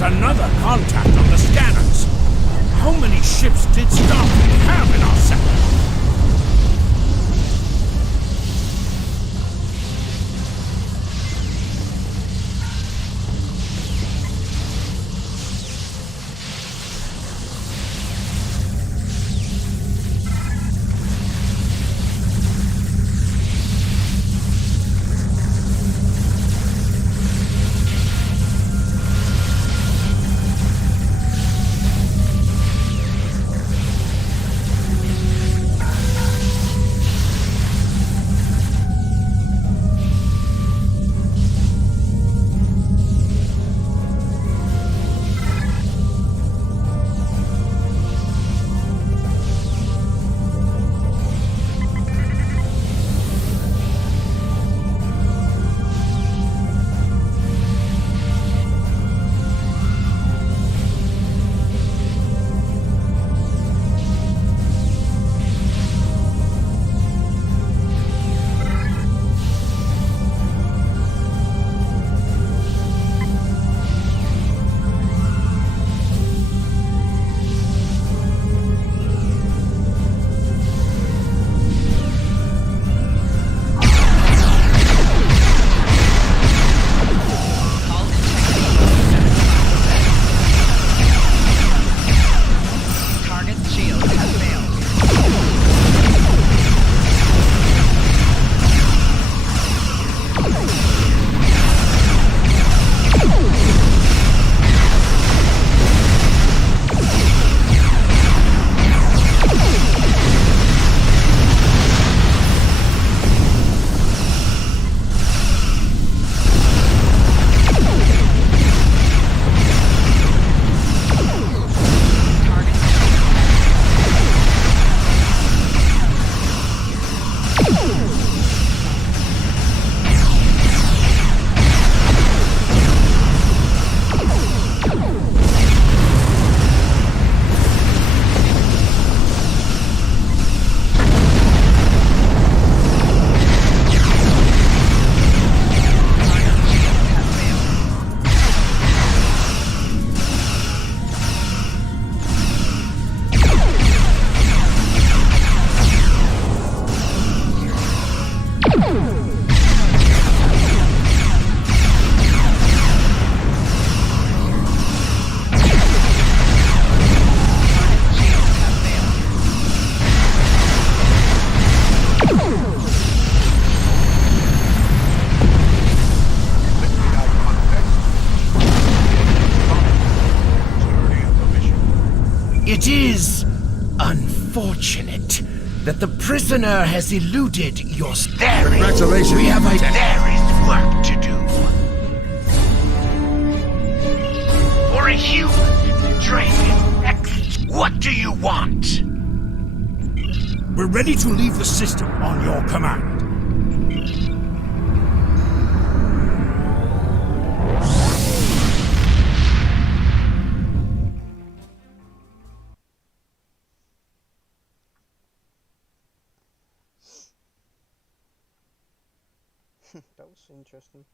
There's another contact on the scanners. How many ships did Starfleet have in our sector? It is unfortunate that the prisoner has eluded your staring. Congratulations. We have there is work to do. For a human, Drake, what do you want? We're ready to leave the system on your command. That was interesting.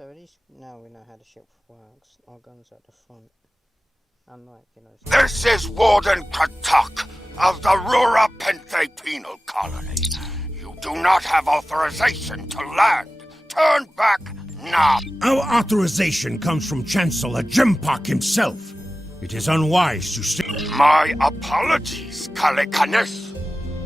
So at least now we know how the ship works. Our guns are at the front. Unlike, This is Warden Katak of the Rura Penthe Penal Colony. You do not have authorization to land. Turn back now. Our authorization comes from Chancellor Jimpak himself. It is unwise to say... My apologies, Kalekanis.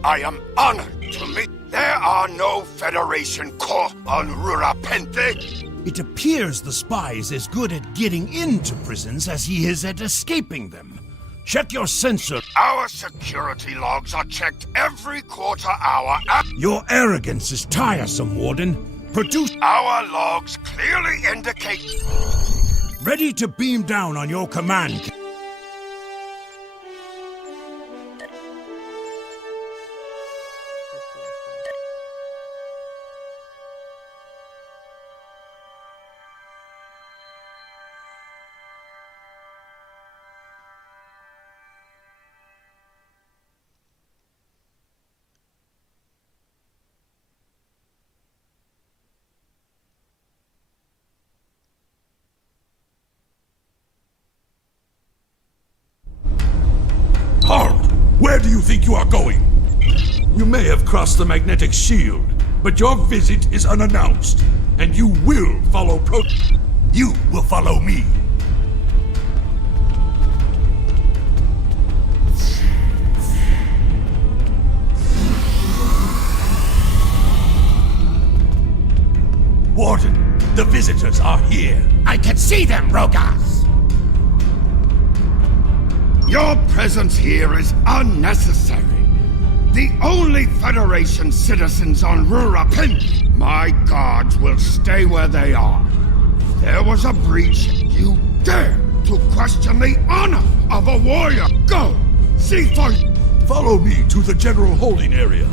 I am honored to meet. There are no Federation corps on Rura Penthe. It appears the spy is as good at getting into prisons as he is at escaping them. Check your sensor. Our security logs are checked every quarter hour. Your arrogance is tiresome, Warden. Produce... Our logs clearly indicate... Ready to beam down on your command. Where do you think you are going? You may have crossed the magnetic shield, but your visit is unannounced, and you will follow You will follow me. Warden, the visitors are here. I can see them, Rogas! Your presence here is unnecessary. The only Federation citizens on Rura Penthe. My guards will stay where they are. If there was a breach, you dare to question the honor of a warrior. Go! See for... Follow me to the general holding area.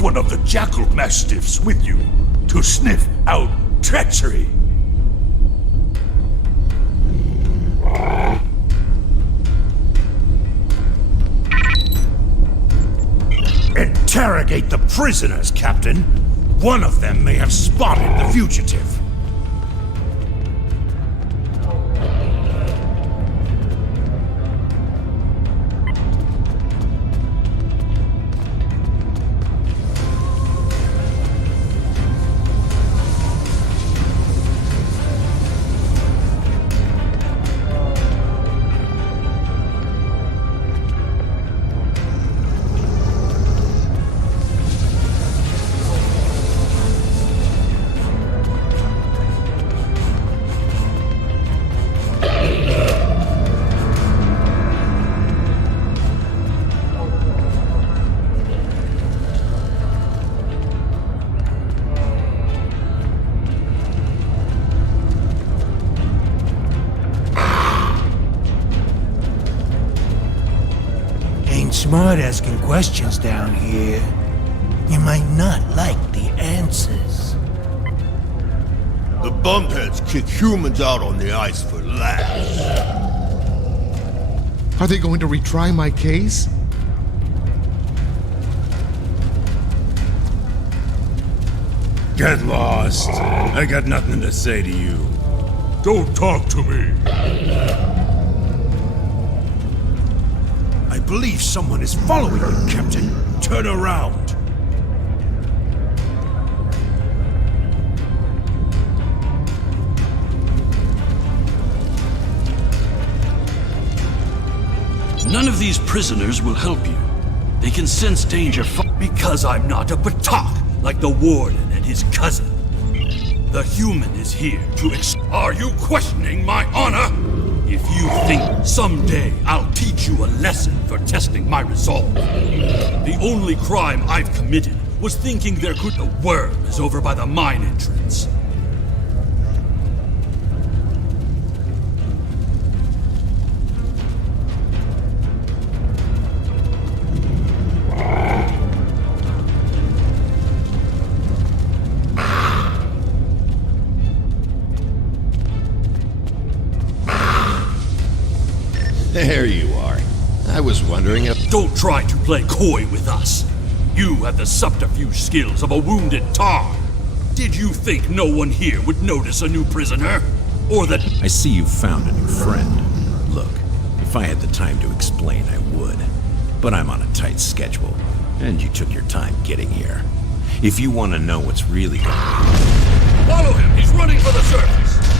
One of the jackal mastiffs with you to sniff out treachery. Interrogate the prisoners, Captain. One of them may have spotted the fugitive. Smart asking questions down here. You might not like the answers. The bumpheads kick humans out on the ice for laughs. Are they going to retry my case? Get lost. I got nothing to say to you. Don't talk to me. I believe someone is following you, Captain. Turn around. None of these prisoners will help you. They can sense danger because I'm not a Batak like the Warden and his cousin. The human is here to Are you questioning my honor? If you think someday I'll teach you a lesson for testing my resolve. The only crime I've committed was thinking there could... The worm is over by the mine entrance. Don't try to play coy with us. You have the subterfuge skills of a wounded tar. Did you think no one here would notice a new prisoner? Or that— I see you've found a new friend. Look, if I had the time to explain, I would. But I'm on a tight schedule, and you took your time getting here. If you want to know what's really going on— Follow him! He's running for the surface!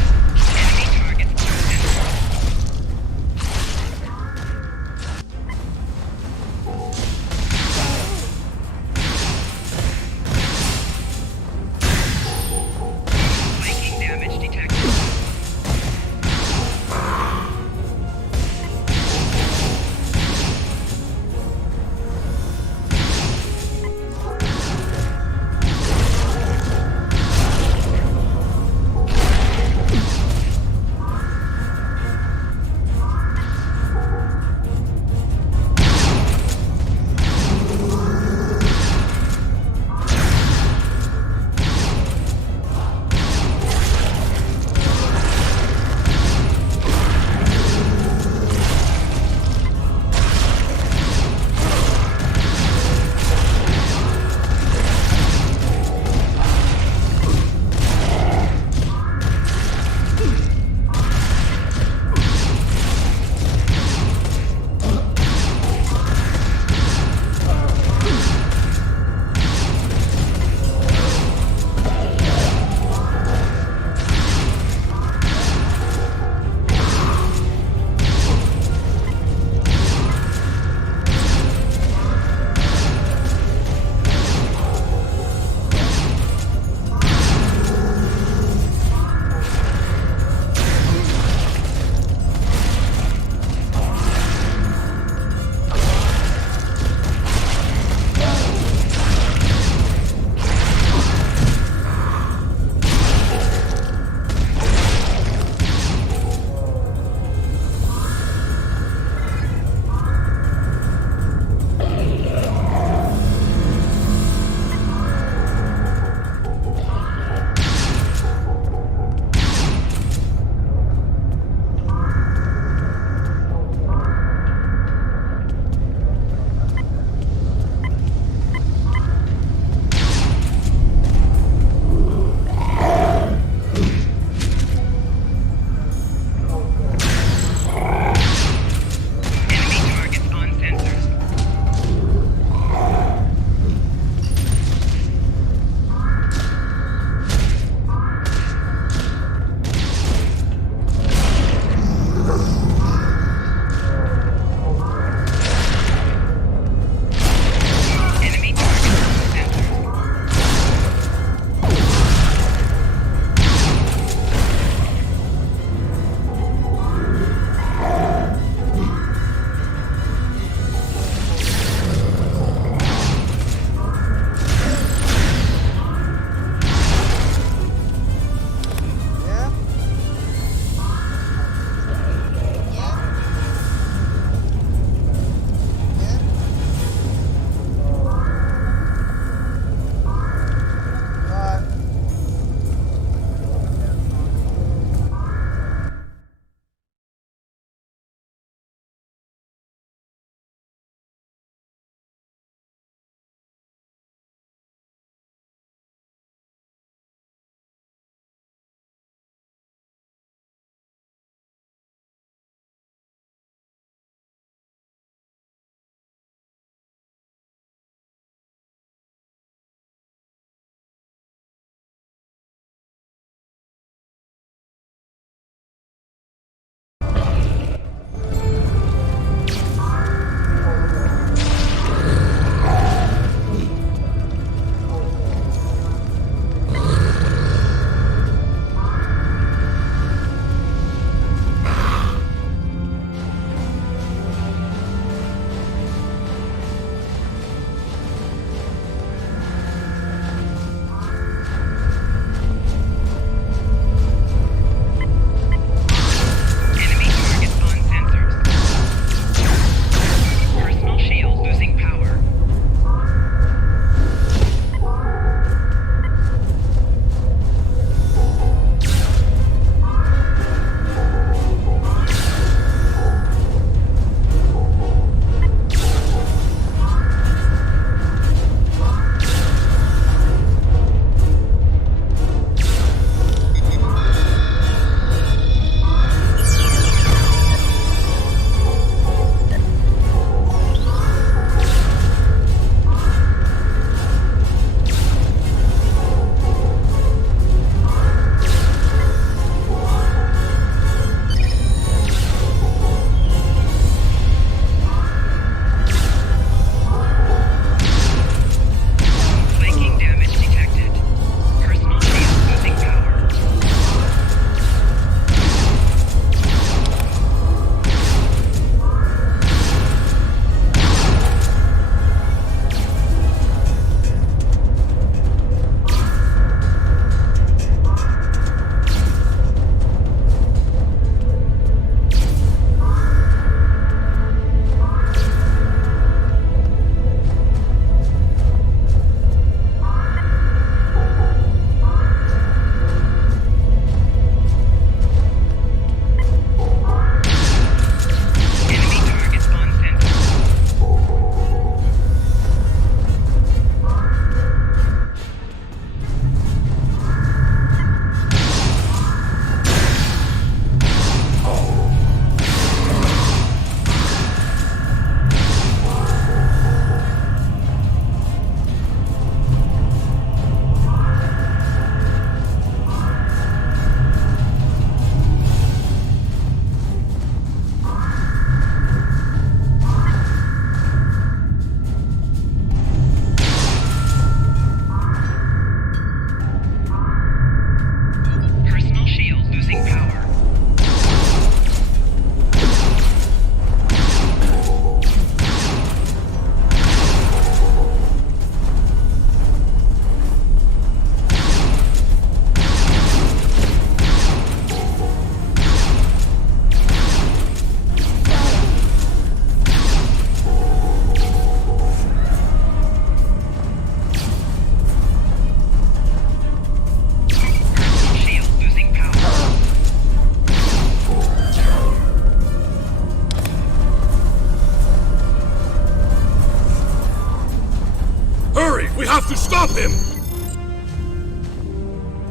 We have to stop him!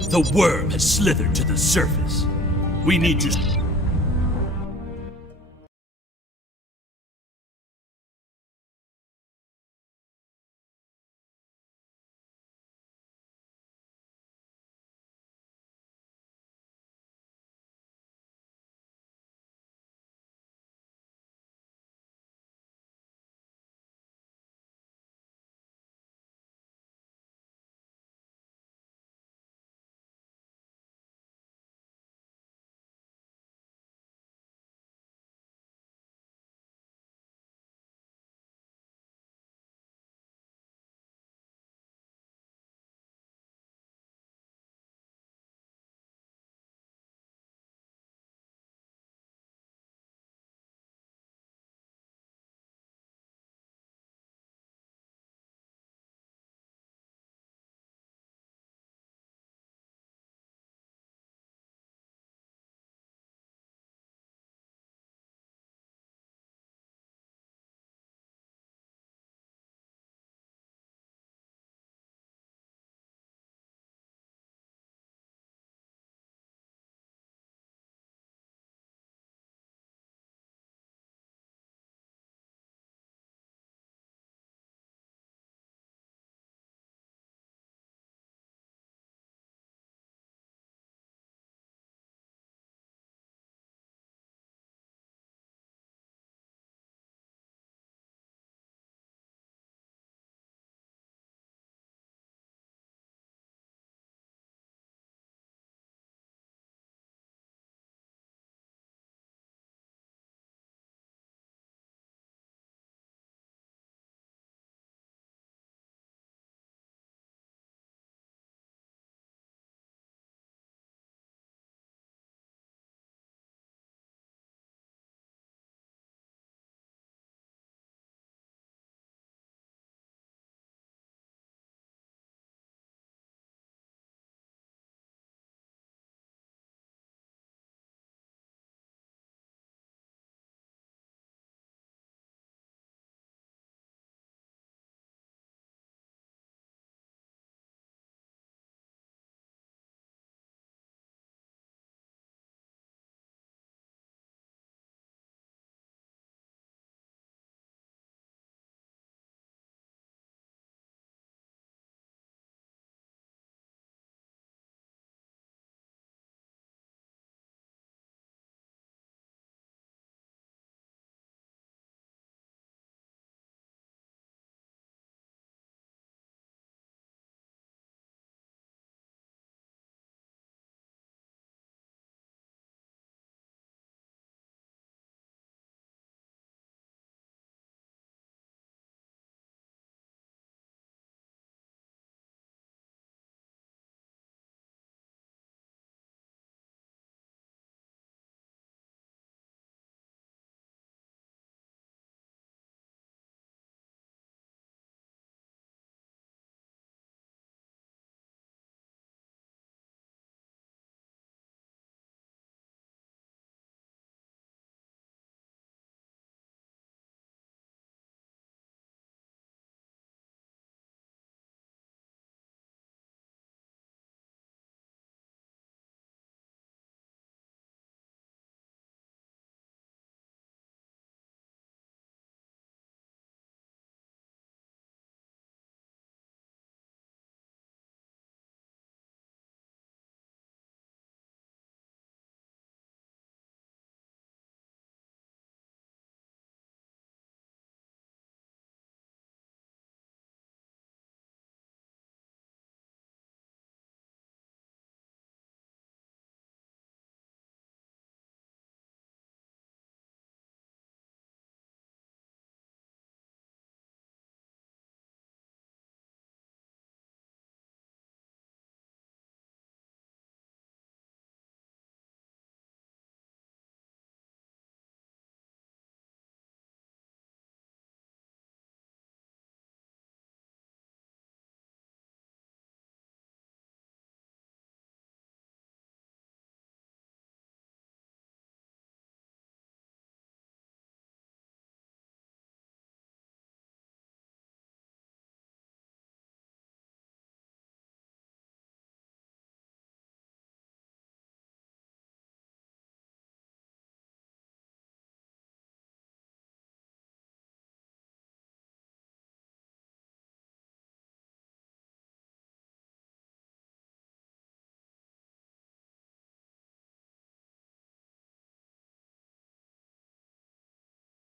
The worm has slithered to the surface. We need to...